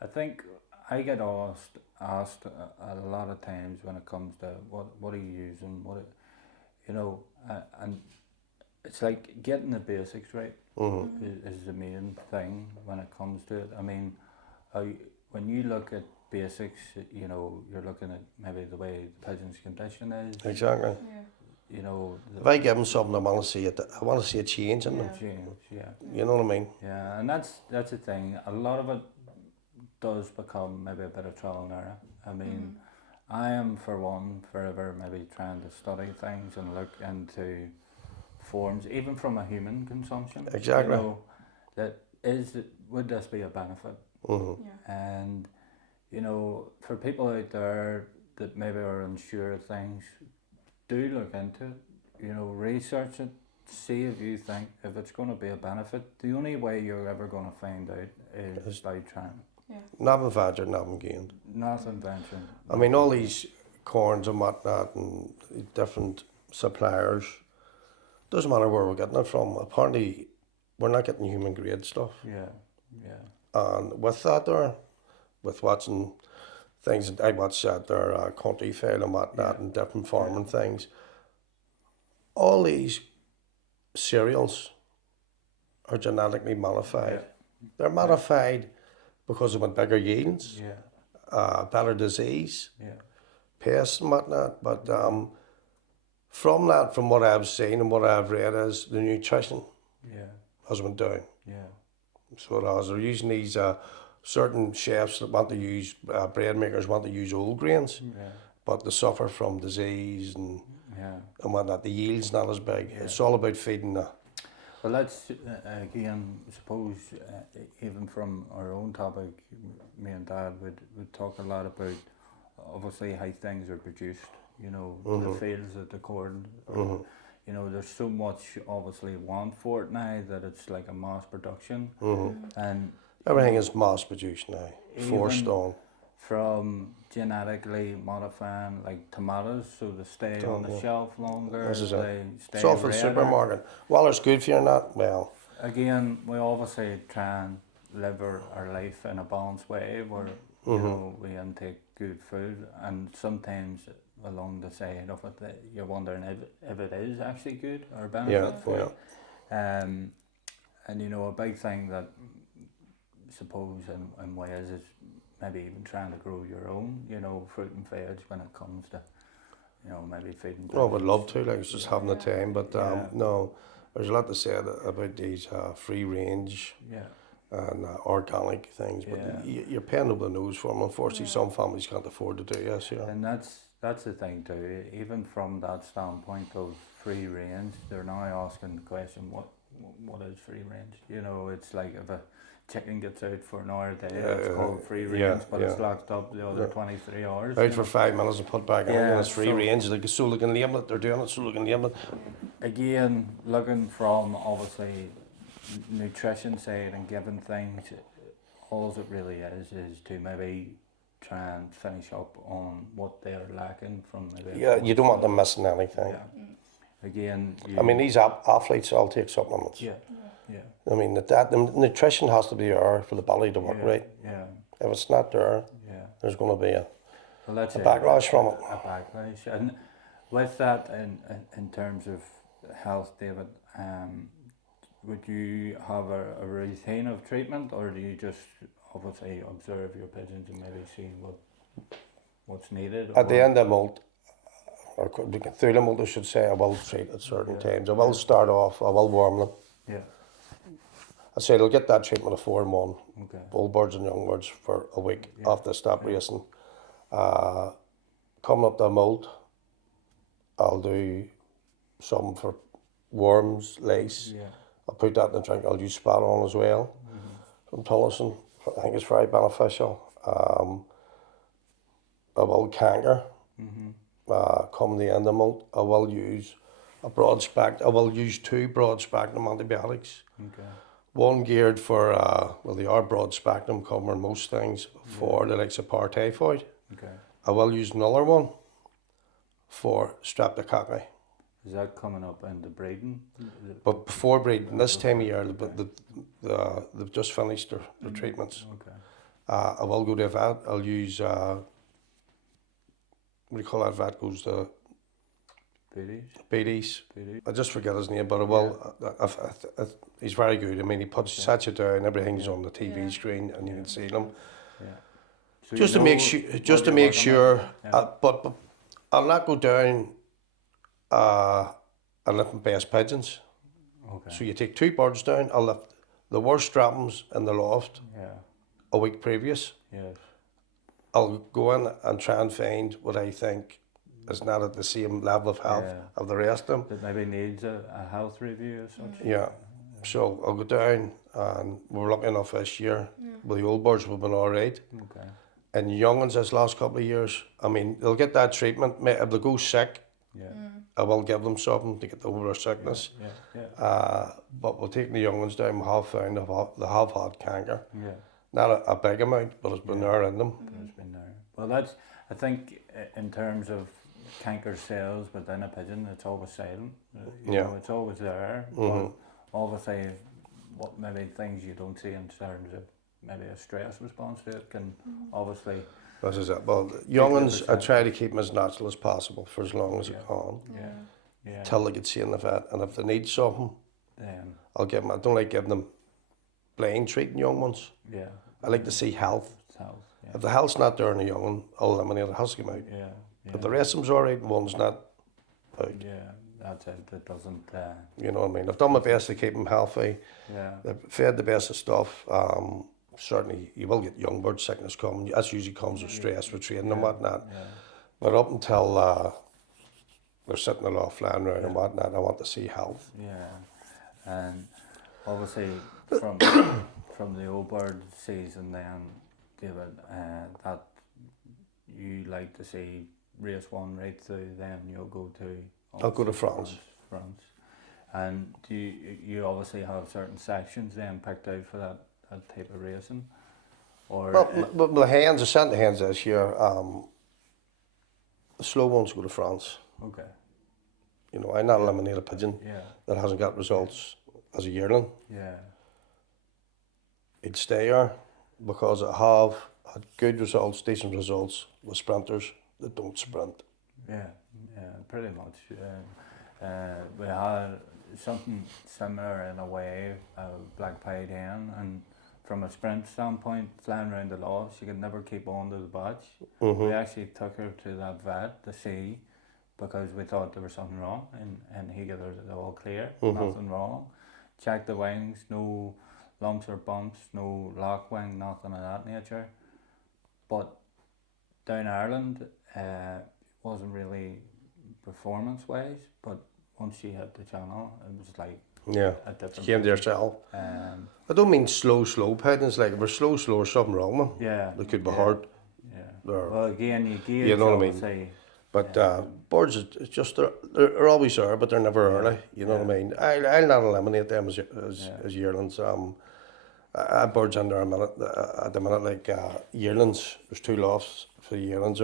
I think I get asked a lot of times when it comes to what are you using, you know, and it's like getting the basics right is the main thing when it comes to it. I mean, when you look at basics, you know, you're looking at maybe the way the pigeon's condition is. Exactly. Yeah. You know. If I give them something, I want to see a change in them. Change, yeah. You know what I mean? Yeah, and that's the thing. A lot of it does become maybe a bit of trial and error. I mean, I am for one forever maybe trying to study things and look into forms, even from a human consumption. Exactly. You know, would this be a benefit? And you know, for people out there that maybe are unsure of things, do look into it. You know, research it. See if you think if it's going to be a benefit. The only way you're ever going to find out is by trying. Yeah. Nothing ventured, nothing gained. Nothing ventured. I mean, all these corns and whatnot and different suppliers, doesn't matter where we're getting it from. Apparently, we're not getting human grade stuff. Yeah, yeah. And with that, with watching things, I watch their country fail and whatnot and different farming things. All these cereals are genetically modified. They're modified because of bigger yields, Yeah. better disease, Yeah. pests and whatnot. But from that, from what I've seen and what I've read, is the nutrition Yeah. has went down. Yeah. So it has. They're using these certain chefs that want to use, bread makers want to use old grains, Yeah. but they suffer from disease and Yeah. whatnot. The yield's not as big. Yeah. It's all about feeding the. Well, let's again suppose even from our own topic, me and Dad would talk a lot about obviously how things are produced. You know, the fields that the corn. You know, there's so much obviously want for it now that it's like a mass production, and Everything is mass produced now, forced on. From genetically modifying like tomatoes so they stay on the shelf longer. This is they it. stay It's all for the redder. supermarket. Well, it's good for you or not. Well, Again, we obviously try and live our life in a balanced way where you know we intake good food, and sometimes along the side of it that you're wondering if it is actually good or benefit for you. And you know, a big thing that suppose in Wales is maybe even trying to grow your own, you know, fruit and veg when it comes to, you know, maybe feeding. I would love to, like, it's just having the time, but no, there's a lot to say about these free range and organic things, but you're paying over the nose for them. Unfortunately, some families can't afford to do this, you know. And that's the thing too, even from that standpoint of free range, they're now asking the question, what is free range? You know, it's like if a chicken gets out for an hour a day, it's called free range, but it's locked up the other 23 hours. Out for 5 minutes and put back in, and it's free so range, so they can label it, they're doing it so they can label it. Again, looking from obviously nutrition side and giving things, all it really is to maybe try and finish up on what they're lacking from maybe. Yeah, you don't want them missing anything. Again, I mean, these athletes all take supplements. Yeah. I mean, the nutrition has to be there for the body to work right. Yeah. If it's not there, there's going to be a backlash from it. A backlash. And with that, in terms of health, David, would you have a routine of treatment, or do you just obviously observe your pigeons and maybe see what's needed? At the end of the molt, or through the molt, I should say, I will treat at certain times. I will start off, I will warm them. Yeah. I say they'll get that treatment of 4-in-1, old birds and young birds, for a week after they stop racing. Coming up the molt, I'll do some for worms, lice. Yeah. I'll put that in the drink. I'll use spat on as well from Tullison. I think it's very beneficial. I will canker. Come the end of the month, I will use a broad spectrum. I will use 2 broad spectrum antibiotics. Okay. One geared for well, they are broad spectrum, covering most things for the likes of paratyphoid. Okay. I will use another one for streptococci. Is that coming up in the breeding? But before breeding, this time of year, they've just finished their treatments. Okay. I will go to a vet. I'll use what do you call that vet? Goes to BD's. I just forget his name, but I will. He's very good. I mean, he sets you down. Everything's on the TV screen, and you can see them. Yeah. So Just to make sure. Just to make sure. But I'll not go down. And lift my best pigeons. Okay. So you take 2 birds down. I'll lift the worst strappings in the loft. A week previous. Yes. I'll go in and try and find what I think is not at the same level of health of the rest of them. That maybe needs a health review or such. Yeah. So I'll go down, and we're lucky enough this year. Well, the old birds have been all right. Okay. And the young ones this last couple of years, I mean, they'll get that treatment. If they go sick, I will give them something to get over their sickness. But we'll take the young ones down. We have found they have had canker. Not a big amount, but it's been there in them. It's been there. Well, that's, I think, in terms of canker cells within a pigeon, it's always silent. You know, it's always there. But obviously, what maybe things you don't see in terms of maybe a stress response to it can obviously. This is it. Well, young ones, I try to keep them as natural as possible for as long as I can. Till they get see in the vet. And if they need something, then I'll give them. I don't like giving them blind treating young ones. Yeah. I like to see health. Health, yeah. If the health's not there in a young one, I'll eliminate it. It has to come out. Yeah. Yeah. If the rest of them's alright and one's not out. Yeah, that's it. It doesn't. You know what I mean? I've done my best to keep them healthy. Yeah. They've fed the best of stuff. Certainly, you will get young bird sickness coming. That usually comes with stress with training and whatnot. Yeah. But up until they're sitting aloft flying around and whatnot, I want to see health. Yeah, and obviously from from the old bird season, then David, that you like to see race one right through. Then you'll go to. I'll go to France. France, and do you obviously have certain sections then picked out for that type of racing, or well, my hands, I sent the hands this year. The slow ones go to France. okay. You know, I not eliminate a pigeon that hasn't got results as a yearling. Yeah. He'd stay there because I have had good results, decent results with sprinters that don't sprint. Yeah, pretty much. We had something similar in a way, black pied hen, and from a sprint standpoint, flying around the lofts, you could never keep on to the batch. We actually took her to that vet to see, because we thought there was something wrong, and he gave her the all clear, nothing wrong. Checked the wings, no lumps or bumps, no lock wing, nothing of that nature. But down Ireland, wasn't really performance wise, but once she hit the channel, it was like a different. She came to herself. I don't mean slow pigeons. Like if we're slow, there's something wrong with them. Yeah, they could be hard. Yeah. They're, well, again, you gauge. You know what I mean. But birds, it's just they're always there, but they're never early. You know what I mean. I'll not eliminate them as yearlings. I have birds in there at the minute, like yearlings. There's 2 lofts for the yearlings.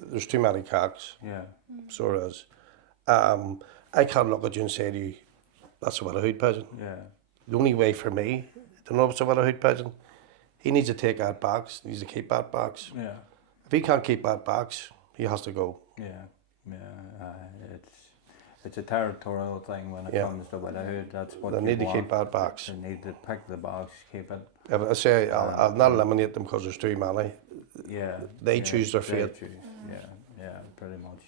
There's too many cocks. Yeah. So there is. I can't look at you and say to you, that's a Willowhood pigeon. Yeah. The only way for me to know it's a Willowhood pigeon, he needs to take that box. He needs to keep that box. Yeah. If he can't keep that box, he has to go. Yeah. It's a territorial thing when it comes to Willowhood. That's what they need to keep that box. They need to pick the box, keep it. If I say I'll not eliminate them because there's too many. Yeah. They choose their fate. They choose. Yeah, pretty much.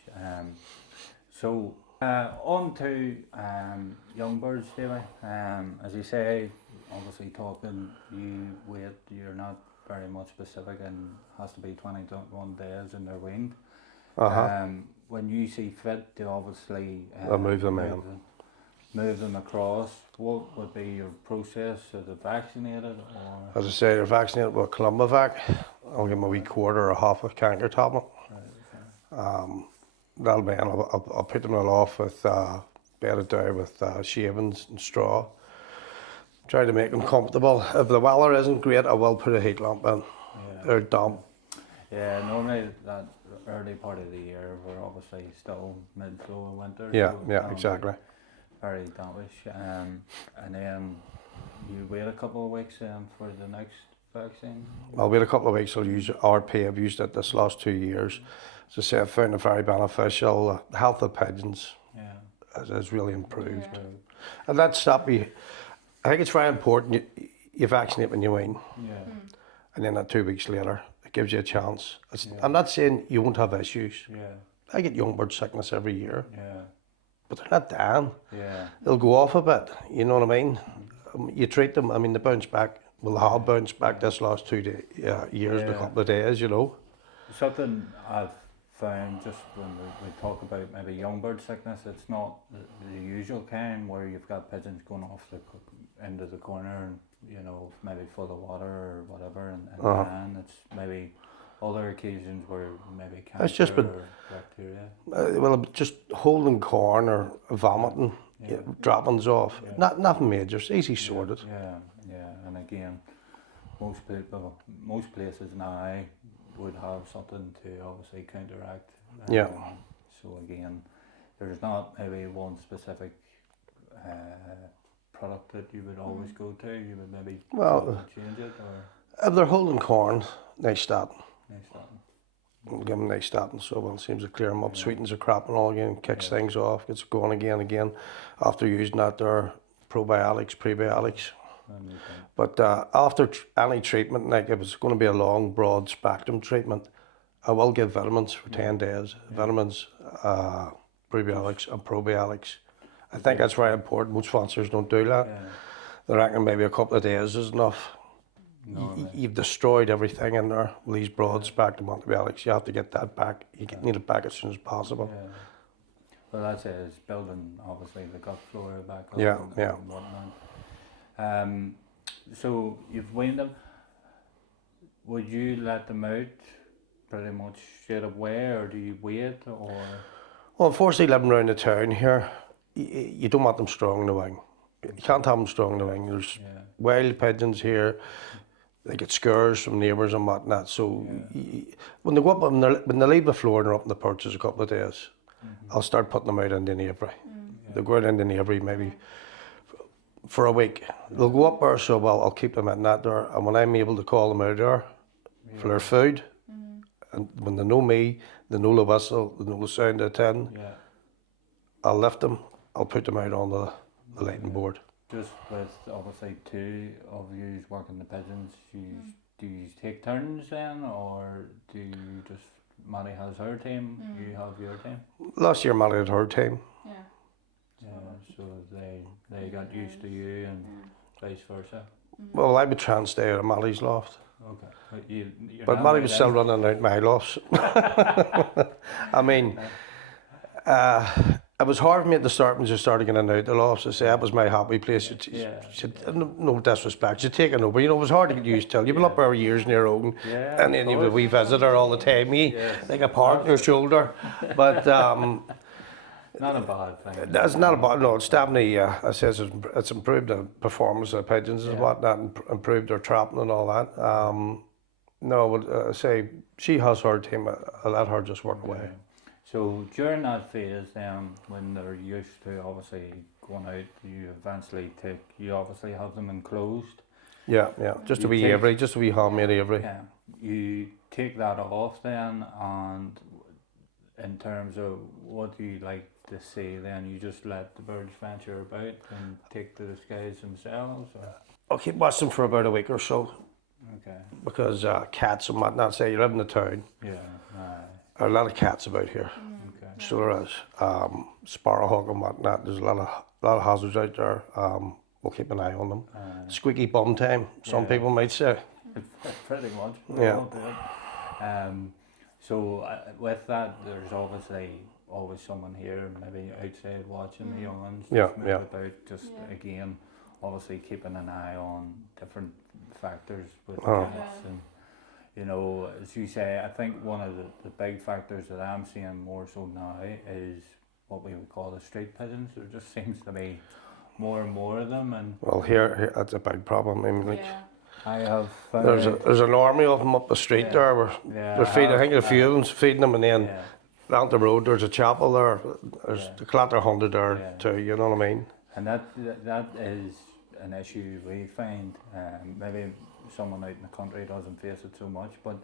So on to young birds, David. As you say, obviously talking, you're not very much specific, and has to be 21 days in their weaned. When you see fit to obviously I'll move them in. Move them across, what would be your process? Are they vaccinated, or? As I say, they're vaccinated with Columbivac. I'll give them a wee quarter or half a canker tablet. Right, okay. That'll be, and I'll put them off with bedded down with shavings and straw. Try to make them comfortable. If the weather isn't great, I will put a heat lamp in. Yeah. They're damp. Yeah, normally that early part of the year, we're obviously still mid-flow of winter. Yeah, so exactly. Very dampish. And then you wait a couple of weeks for the next vaccine? I'll wait a couple of weeks. I'll use RP. I've used it this last 2 years. As I say, I found it very beneficial. The health of pigeons has really improved. Yeah. And that stopped me. I think it's very important you vaccinate when you wean. Yeah. And then 2 weeks later, it gives you a chance. I'm not saying you won't have issues. Yeah. I get young bird sickness every year. Yeah. But they're not dying. Yeah. They'll go off a bit, you know what I mean? You treat them, I mean, they bounce back. Well, they have bounced back this last 2 years, a couple of days, you know. Something I've found just when we talk about maybe young bird sickness, it's not the usual kind where you've got pigeons going off the end of the corner and, you know, maybe full of water or whatever, and dying. It's maybe other occasions where maybe cancer it's just been, or bacteria. Well, just holding corn or vomiting, droppings off. Nothing major, it's easy sorted. Yeah, and again, most places now would have something to obviously counteract. So again, there's not maybe one specific product that you would always go to. You would maybe change it, or if they're holding corn, nice statin. nice that. We'll give them nice statin, so it seems to clear them up. Sweetens the crop and all again, kicks things off, gets going again. After using that, there are probiotics, prebiotics. But after any treatment, like if it's going to be a long, broad spectrum treatment, I will give vitamins for 10 days. Vitamins, prebiotics and probiotics. I think that's very important. Most sponsors don't do that. They reckon maybe a couple of days is enough. You've destroyed everything in there with these broad spectrum antibiotics. You have to get that back. You need it back as soon as possible. Well, that's it. It's building, obviously, the gut flora back up and whatnot. So you've weaned them. Would you let them out pretty much straight away, or do you wait? Or well, unfortunately, living around the town here, you don't want them strong in the wing. You can't have them strong in the wing. There's wild pigeons here. They get scares from neighbours and whatnot. So when they go up, when they leave the floor and they're up in the perches a couple of days, I'll start putting them out into the aviary. They'll go out into the aviary maybe for a week. They'll go up there, so I'll keep them in that there. And when I'm able to call them out there for their food, and when they know me, they know the whistle, they know the sound of the tin, I'll lift them, I'll put them out on the lighting board. Just with obviously two of you working the pigeons, do you take turns then, or do you just, Maddie has her team, you have your team? Last year Maddie had her team. So they got used to you and vice versa. Well, I would try and stay out of Maddie's loft. Okay. But Maddie was still running out my lofts. I mean, it was hard for me at the start when she started getting out the lofts. I say that was my happy place. No disrespect, she'd taken over. You know, it was hard to get used to. You've been up there years on your own, and then you have a wee visitor all the time. Like a part on your shoulder. But not a bad thing. It's not a bad. No, it's definitely. I says it's improved the performance of the pigeons and whatnot, and improved their trapping and all that. No, but I say she has her team. I let her just work away. So during that phase then, when they're used to obviously going out, you obviously have them enclosed. Just a wee aviary, just a wee homemade aviary. You take that off then, and in terms of what do you like to see then, you just let the birds venture about and take to the skies themselves? Or? I'll keep watching them for about a week or so. Okay. Because cats and whatnot, say you live in the town. There are a lot of cats about here. So there is. Sparrowhawk and whatnot. There's a lot of hazards out there. We'll keep an eye on them. Squeaky bum time, some people might say. Pretty much. So with that, there's obviously always someone here, maybe outside watching the young ones. About just again, obviously keeping an eye on different factors with the cats. And you know, as you say, I think one of the big factors that I'm seeing more so now is what we would call the street pigeons. There just seems to be more and more of them. And well, here that's a big problem. I mean, like, I have there's an army of them up the street there. Where they're feeding. I think a few of them's feeding them, and then down the road there's a chapel there. There's the Clatter 100 there too. You know what I mean? And that is an issue we find. Maybe someone out in the country doesn't face it so much, but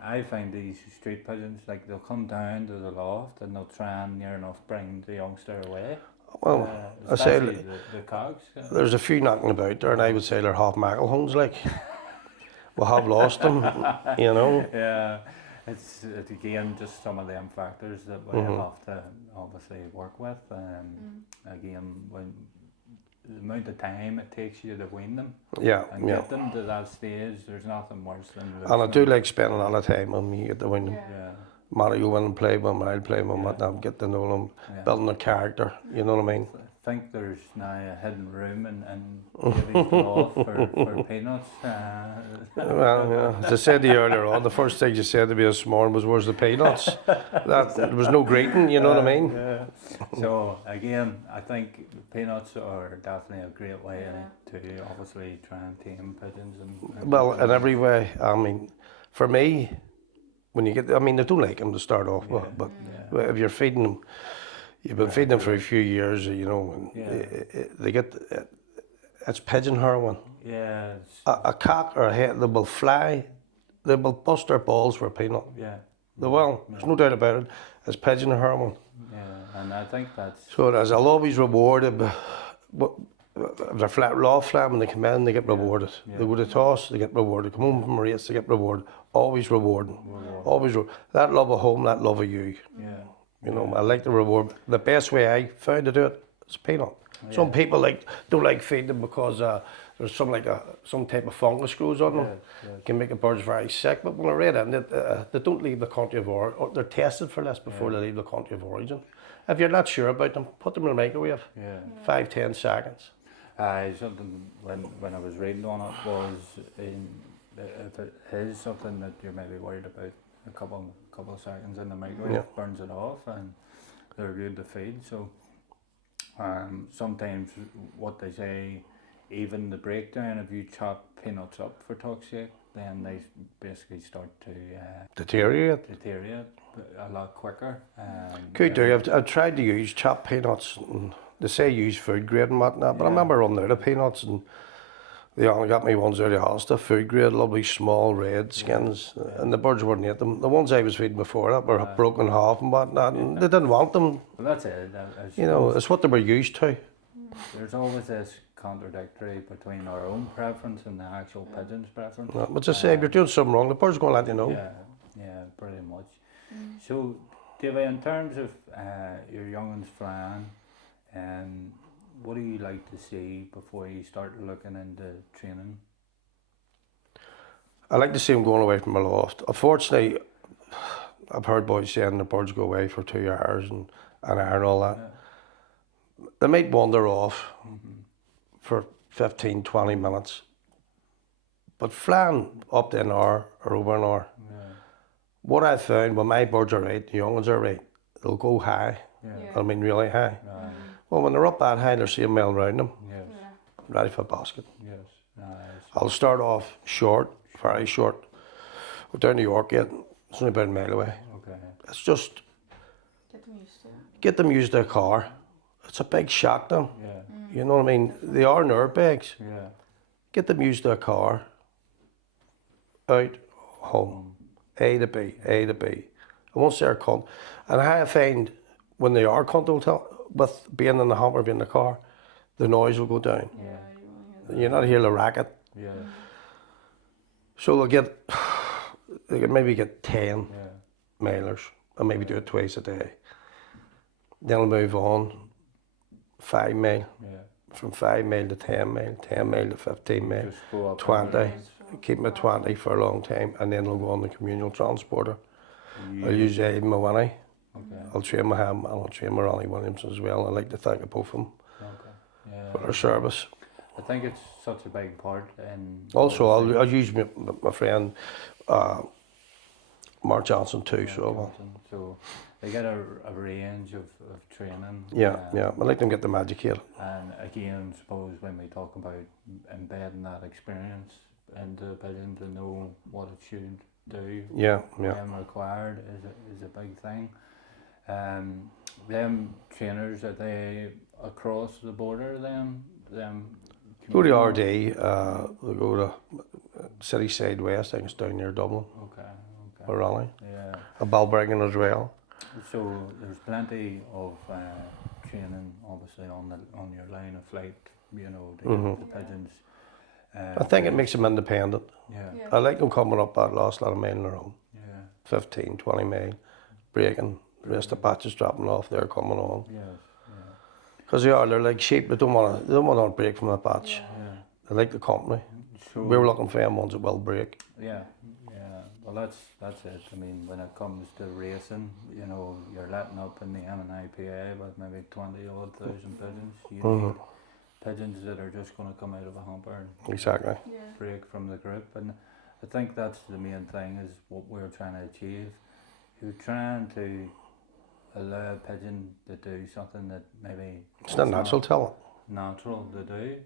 I find these street pigeons, like they'll come down to the loft and they'll try and near enough bring the youngster away. Well, I say the cogs. There's a few knocking about there, and I would say they're half Mcelhones. Like we have lost them, you know. Yeah, it's again just some of them factors that we have to obviously work with. Again, when the amount of time it takes you to wean them, and get them to that stage, there's nothing worse than. And I do like spending a lot of time on me at the wean them. Maddie will and play with them, I'll play with them, whatnot, get to know them, building their character, you know what I mean? I think there's now a hidden room and David's loft for peanuts. Well, as I said to you earlier on, the first thing you said to me this morning was, where's the peanuts? There was no greeting, you know what I mean? So again, I think peanuts are definitely a great way to obviously try and tame pigeons. Well, in every way, I mean, for me, when you get, I mean, they don't like them to start off with, but if you're feeding them, you've been feeding them for a few years, you know, and they get, it's pigeon heroin. Yeah. A cock or a hen, they will fly, they will bust their balls for a peanut. Yeah. They will, there's no doubt about it. It's pigeon heroin. Yeah, and I think that's... So it is, I'll always reward it, but if they're flat loft flying, when they come in, they get rewarded. Yeah. They go to toss, they get rewarded. Come home from a race, they get rewarded. Always rewarding. Always that love of home, that love of you. Yeah. You know, I like the reward. The best way I found to do it is peanut. Some people don't like feeding them because there's some type of fungus grows on them. Can make the birds very sick. But when I read it, they don't leave the country of origin. They're tested for this before they leave the country of origin. If you're not sure about them, put them in the microwave. 5-10 seconds. Something when I was reading on it was if it is something that you're maybe worried about, a couple of seconds in the microwave burns it off, and they're good to feed. So sometimes what they say, even the breakdown, if you chop peanuts up for talk's sake, then they basically start to deteriorate a lot quicker. Could do. I've tried to use chopped peanuts. And they say use food grade and whatnot, but I remember running out of peanuts, and they only got me ones out of Hollister, food grade, lovely small red skins, and the birds wouldn't eat them. The ones I was feeding before that were broken half and whatnot, and they didn't want them. Well, that's it. You know, it's what they were used to. There's always this contradictory between our own preference and the actual pigeon's preference. But to say, if you're doing something wrong, the bird's going to let you know. Yeah, pretty much. So, David, in terms of your young'uns flying, what do you like to see before you start looking into training? I like to see them going away from a loft. Unfortunately, I've heard boys saying the birds go away for 2 hours and an hour and all that. They might wander off for 15, 20 minutes. But flying up to an hour or over an hour, what I found when my birds are right, the young ones are right, they'll go high. I mean really high. Well, when they're up that high, they're seeing well around them. Ready for a basket. I'll start off short, very short. We're down to York yet, it's only about a mile away. It's just get them used to a car. It's a big shock to them. You know what I mean? They are nerve bags. Get them used to a car. Out, home. A to B, A to B. And once they're cunt, and I find when they are cunt, with being in the hamper, being in the car, the noise will go down. You're not hearing the racket. So they can maybe get 10 mailers, and maybe do it twice a day. Then I'll move on, 5 mile, from 5 mile to 10 mile, 10 mile to 15 mile, 20. Keep them at 20 for a long time, and then I'll go on the communal transporter. I'll use David Maddie. I'll train my ham, and I'll train my Ronnie Williams as well. I like to thank both of them for their service. I think it's such a big part. And also, I'll use my friend Mark Johnson too. So they get a range of training. I like them get them educated. And again, I suppose when we talk about embedding that experience into the pigeon to know what it should do, when required is a big thing. Them trainers, are they across the border? Them go to RD. They go to City Side West. I think it's down near Dublin. Or Raleigh. A Balbriggan as well. So there's plenty of training, obviously, on your line of flight. You know, the pigeons. I think it makes them independent. I like them coming up that last lot of mile on their own. 15, 20 mile, breaking. The rest of the batches dropping off, they're coming on. Because they're like sheep. They don't want to break from the batch. They like the company. So we were looking for them ones that will break. Well, that's it. I mean, when it comes to racing, you know, you're letting up in the MNIPA with maybe 20,000 pigeons. You need pigeons that are just going to come out of a hamper and break from the group. And I think that's the main thing, is what we're trying to achieve. You're trying to allow a pigeon to do something that maybe it's not natural talent. Natural to do.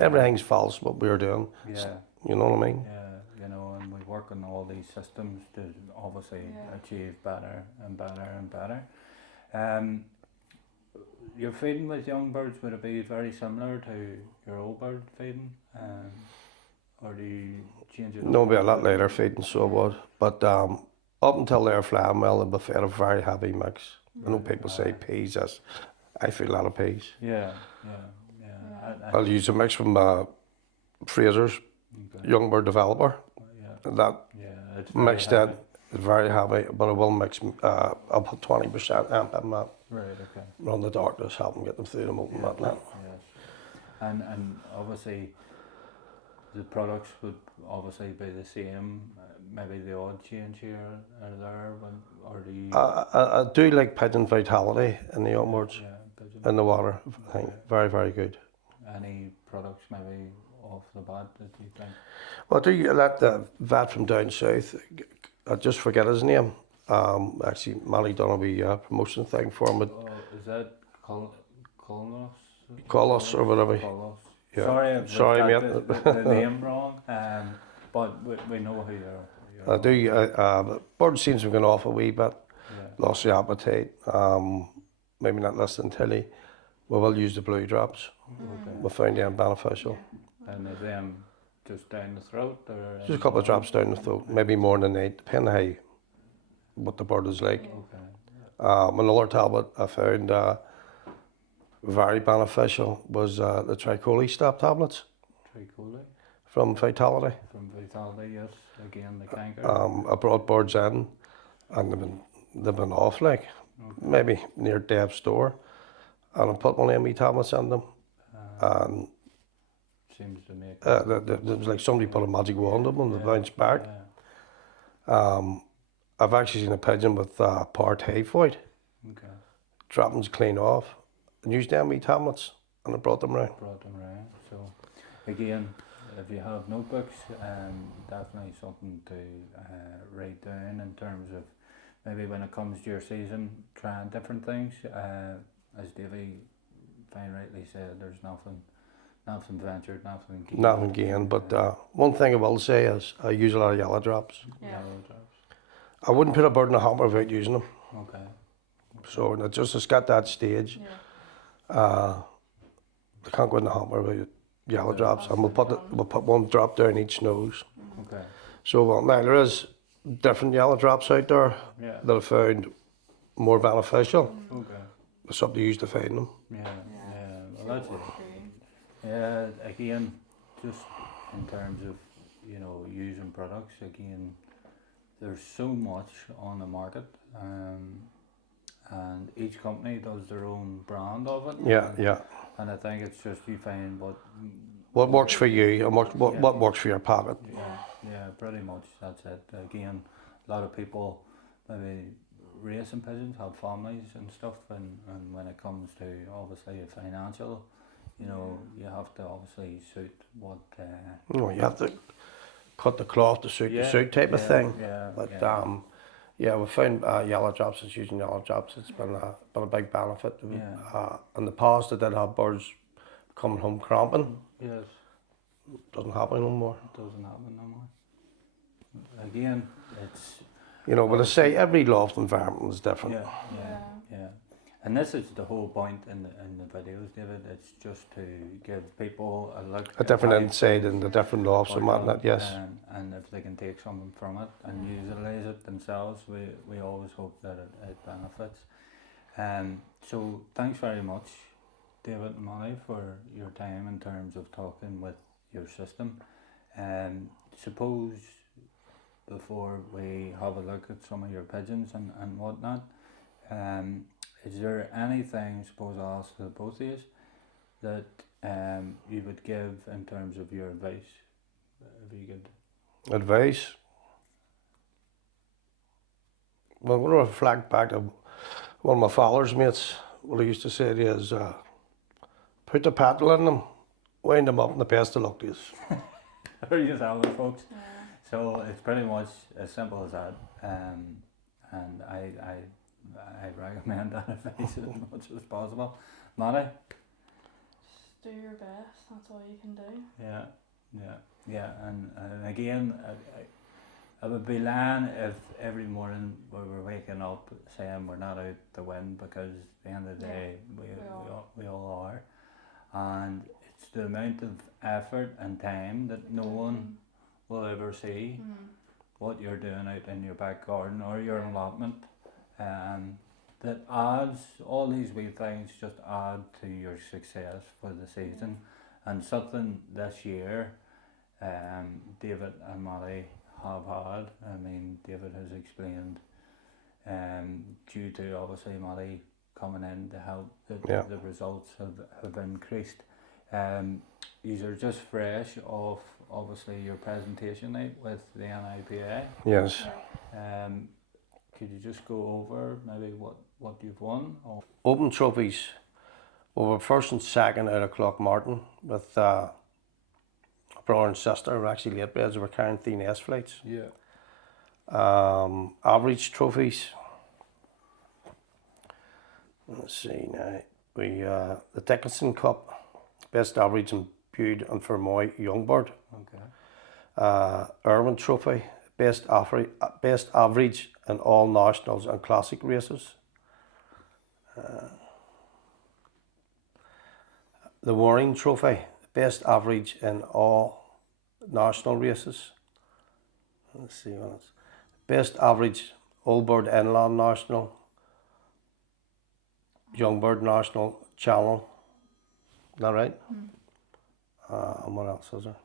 Everything's false what we're doing. You know what I mean? You know, and we work on all these systems to obviously achieve better and better and better. Your feeding with young birds, would it be very similar to your old bird feeding? Or do you change it? No, it'll be a lot later feeding, so it would. But up until they're flying well, they'll be fed a very heavy mix. I know people say peas, I feed a lot of peas. I'll use a mix from Fraser's Young Bird Developer. And that it's mix that is very heavy, but I will mix, I'll put 20% amp in that. Right, okay. Run the darkness, help them get them through the molten that. Yes. And obviously the products would obviously be the same, maybe the odd change here or there, or do you... I do like pigeon vitality in the young birds, pigeon. in the water. I think very, very good. Any products maybe off the bat that you think? Well, I do let the vet from down south, I just forget his name. Actually, Maddie done a wee promotion thing for him. Is that Colossus or whatever. Colossus. Yeah. Sorry, mate. The name wrong. But we know who you're I do. Bird seems to have gone off a wee bit. Lost the appetite. Maybe not listening tilly. We will use the blue drops. Okay. We found them beneficial. And is them just down the throat, or Just a couple of drops down the throat, maybe more than 8, depending how what the bird is like. Okay. Another tablet I found very beneficial was the Tricoli step tablets. Tricoli? From Vitality. From Vitality, yes. Again, the canker. I brought birds in, and they've been off like maybe near death's door, and I put one of them tablets in them, and seems to make. There was like somebody put a magic wand on them and they bounced back. I've actually seen a pigeon with poor typhoid. Okay. Droppings clean off, and used them tablets, and I brought them round. So, again, if you have notebooks, definitely something to write down in terms of maybe when it comes to your season, trying different things. As Davey fine rightly said, there's nothing ventured, nothing gained. Nothing gained, but one thing I will say is I use a lot of yellow drops. Yellow drops. I wouldn't put a bird in a hamper without using them. Okay. So it's just got that stage. They can't go in the hamper without yellow drops, and we'll put one drop down each nose. Okay. So now there is different yellow drops out there that I found more beneficial. Okay. It's up to you to find them. Well, that's it. Yeah, again, just in terms of, using products, again, there's so much on the market, and each company does their own brand of it. And I think it's just you find what works for you and what works for your pocket. Yeah, pretty much, that's it. Again, a lot of people maybe racing pigeons have families and stuff, and when it comes to obviously a financial, you have to obviously suit what. You have to cut the cloth to suit the suit type of thing. We found yellow drops. It's using yellow drops. It's been a big benefit. In the past, I did have birds coming home cramping. Yes. Doesn't happen no more. It doesn't happen no more. Again, it's. But I say every loft environment is different. Yeah. And this is the whole point in the videos, David. It's just to give people a look. A different insight in the different lofts and whatnot, yes. And if they can take something from it and utilise it themselves, we always hope that it benefits. So thanks very much, David and Maddie, for your time in terms of talking with your system. Suppose before we have a look at some of your pigeons and whatnot, is there anything, suppose I'll ask the both of you, that you would give in terms of your advice? If you could. Advice? Well, I'm going to reflect back to one of my father's mates. What he used to say is, put the paddle in them, wind them up, and the best of luck to you. There you have it, folks. So it's pretty much as simple as that. And I recommend that advice as much as possible. Maddie? Just do your best, that's all you can do. Yeah. And again, I would be lying if every morning we were waking up saying we're not out to win, because at the end of the day, we all are. And it's the amount of effort and time that no one will ever see what you're doing out in your back garden or your allotment. That adds, all these wee things just add to your success for the season. And something this year, David and Maddie have had. I mean, David has explained, due to obviously Maddie coming in to help, the results have increased. These are just fresh off obviously your presentation night with the NIPA. Yes. Could you just go over maybe what you've won? Or Open trophies. We were first and second out of Clockmartin with a brother and sister. We're actually late breds. We're carrying thin S flights. yeah. Average trophies. Let's see now. We the Dickinson Cup, best average in Bude and Fermoy Youngbird. Okay. Irwin Trophy, best average in all nationals and classic races. The Warring Trophy, best average in all national races. Let's see what else. Best average Old Bird Inland National, Young Bird National Channel. Is that right? And what else is there?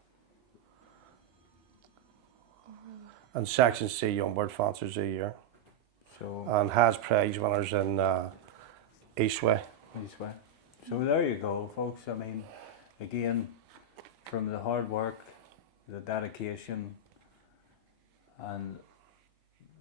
And Section C Young Bird Fanciers of the Year. So And has prize winners in Eastway. this way. So there you go, folks. I mean, again, from the hard work, the dedication, and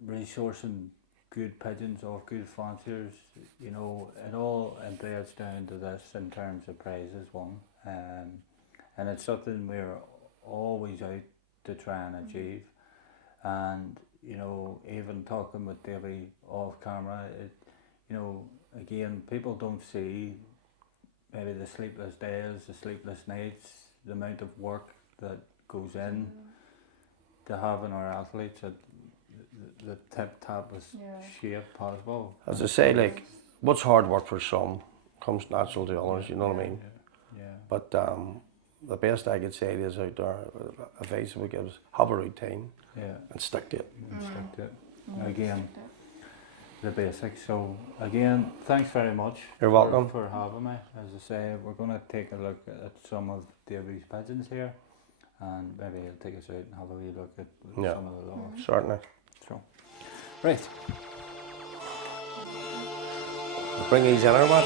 resourcing good pigeons off good fanciers, you know, it all entails down to this in terms of prizes won. And it's something we're always out to try and achieve. And, you know, even talking with Davey off camera, you know, again, people don't see maybe the sleepless days, the sleepless nights, the amount of work that goes in to having our athletes at the tip-toppest shape possible. As I say, like, what's hard work for some comes natural to others, you know what I mean? Yeah. But the best I could say is out there, advice we give is have a routine and stick to it. Stick to it. Again, the basics. So again, thanks very much. You're welcome. For having me. As I say, we're going to take a look at some of Davy's pigeons here, and maybe he'll take us out and have a wee look at some of the lofts. Certainly. So, right. Bring these in or what?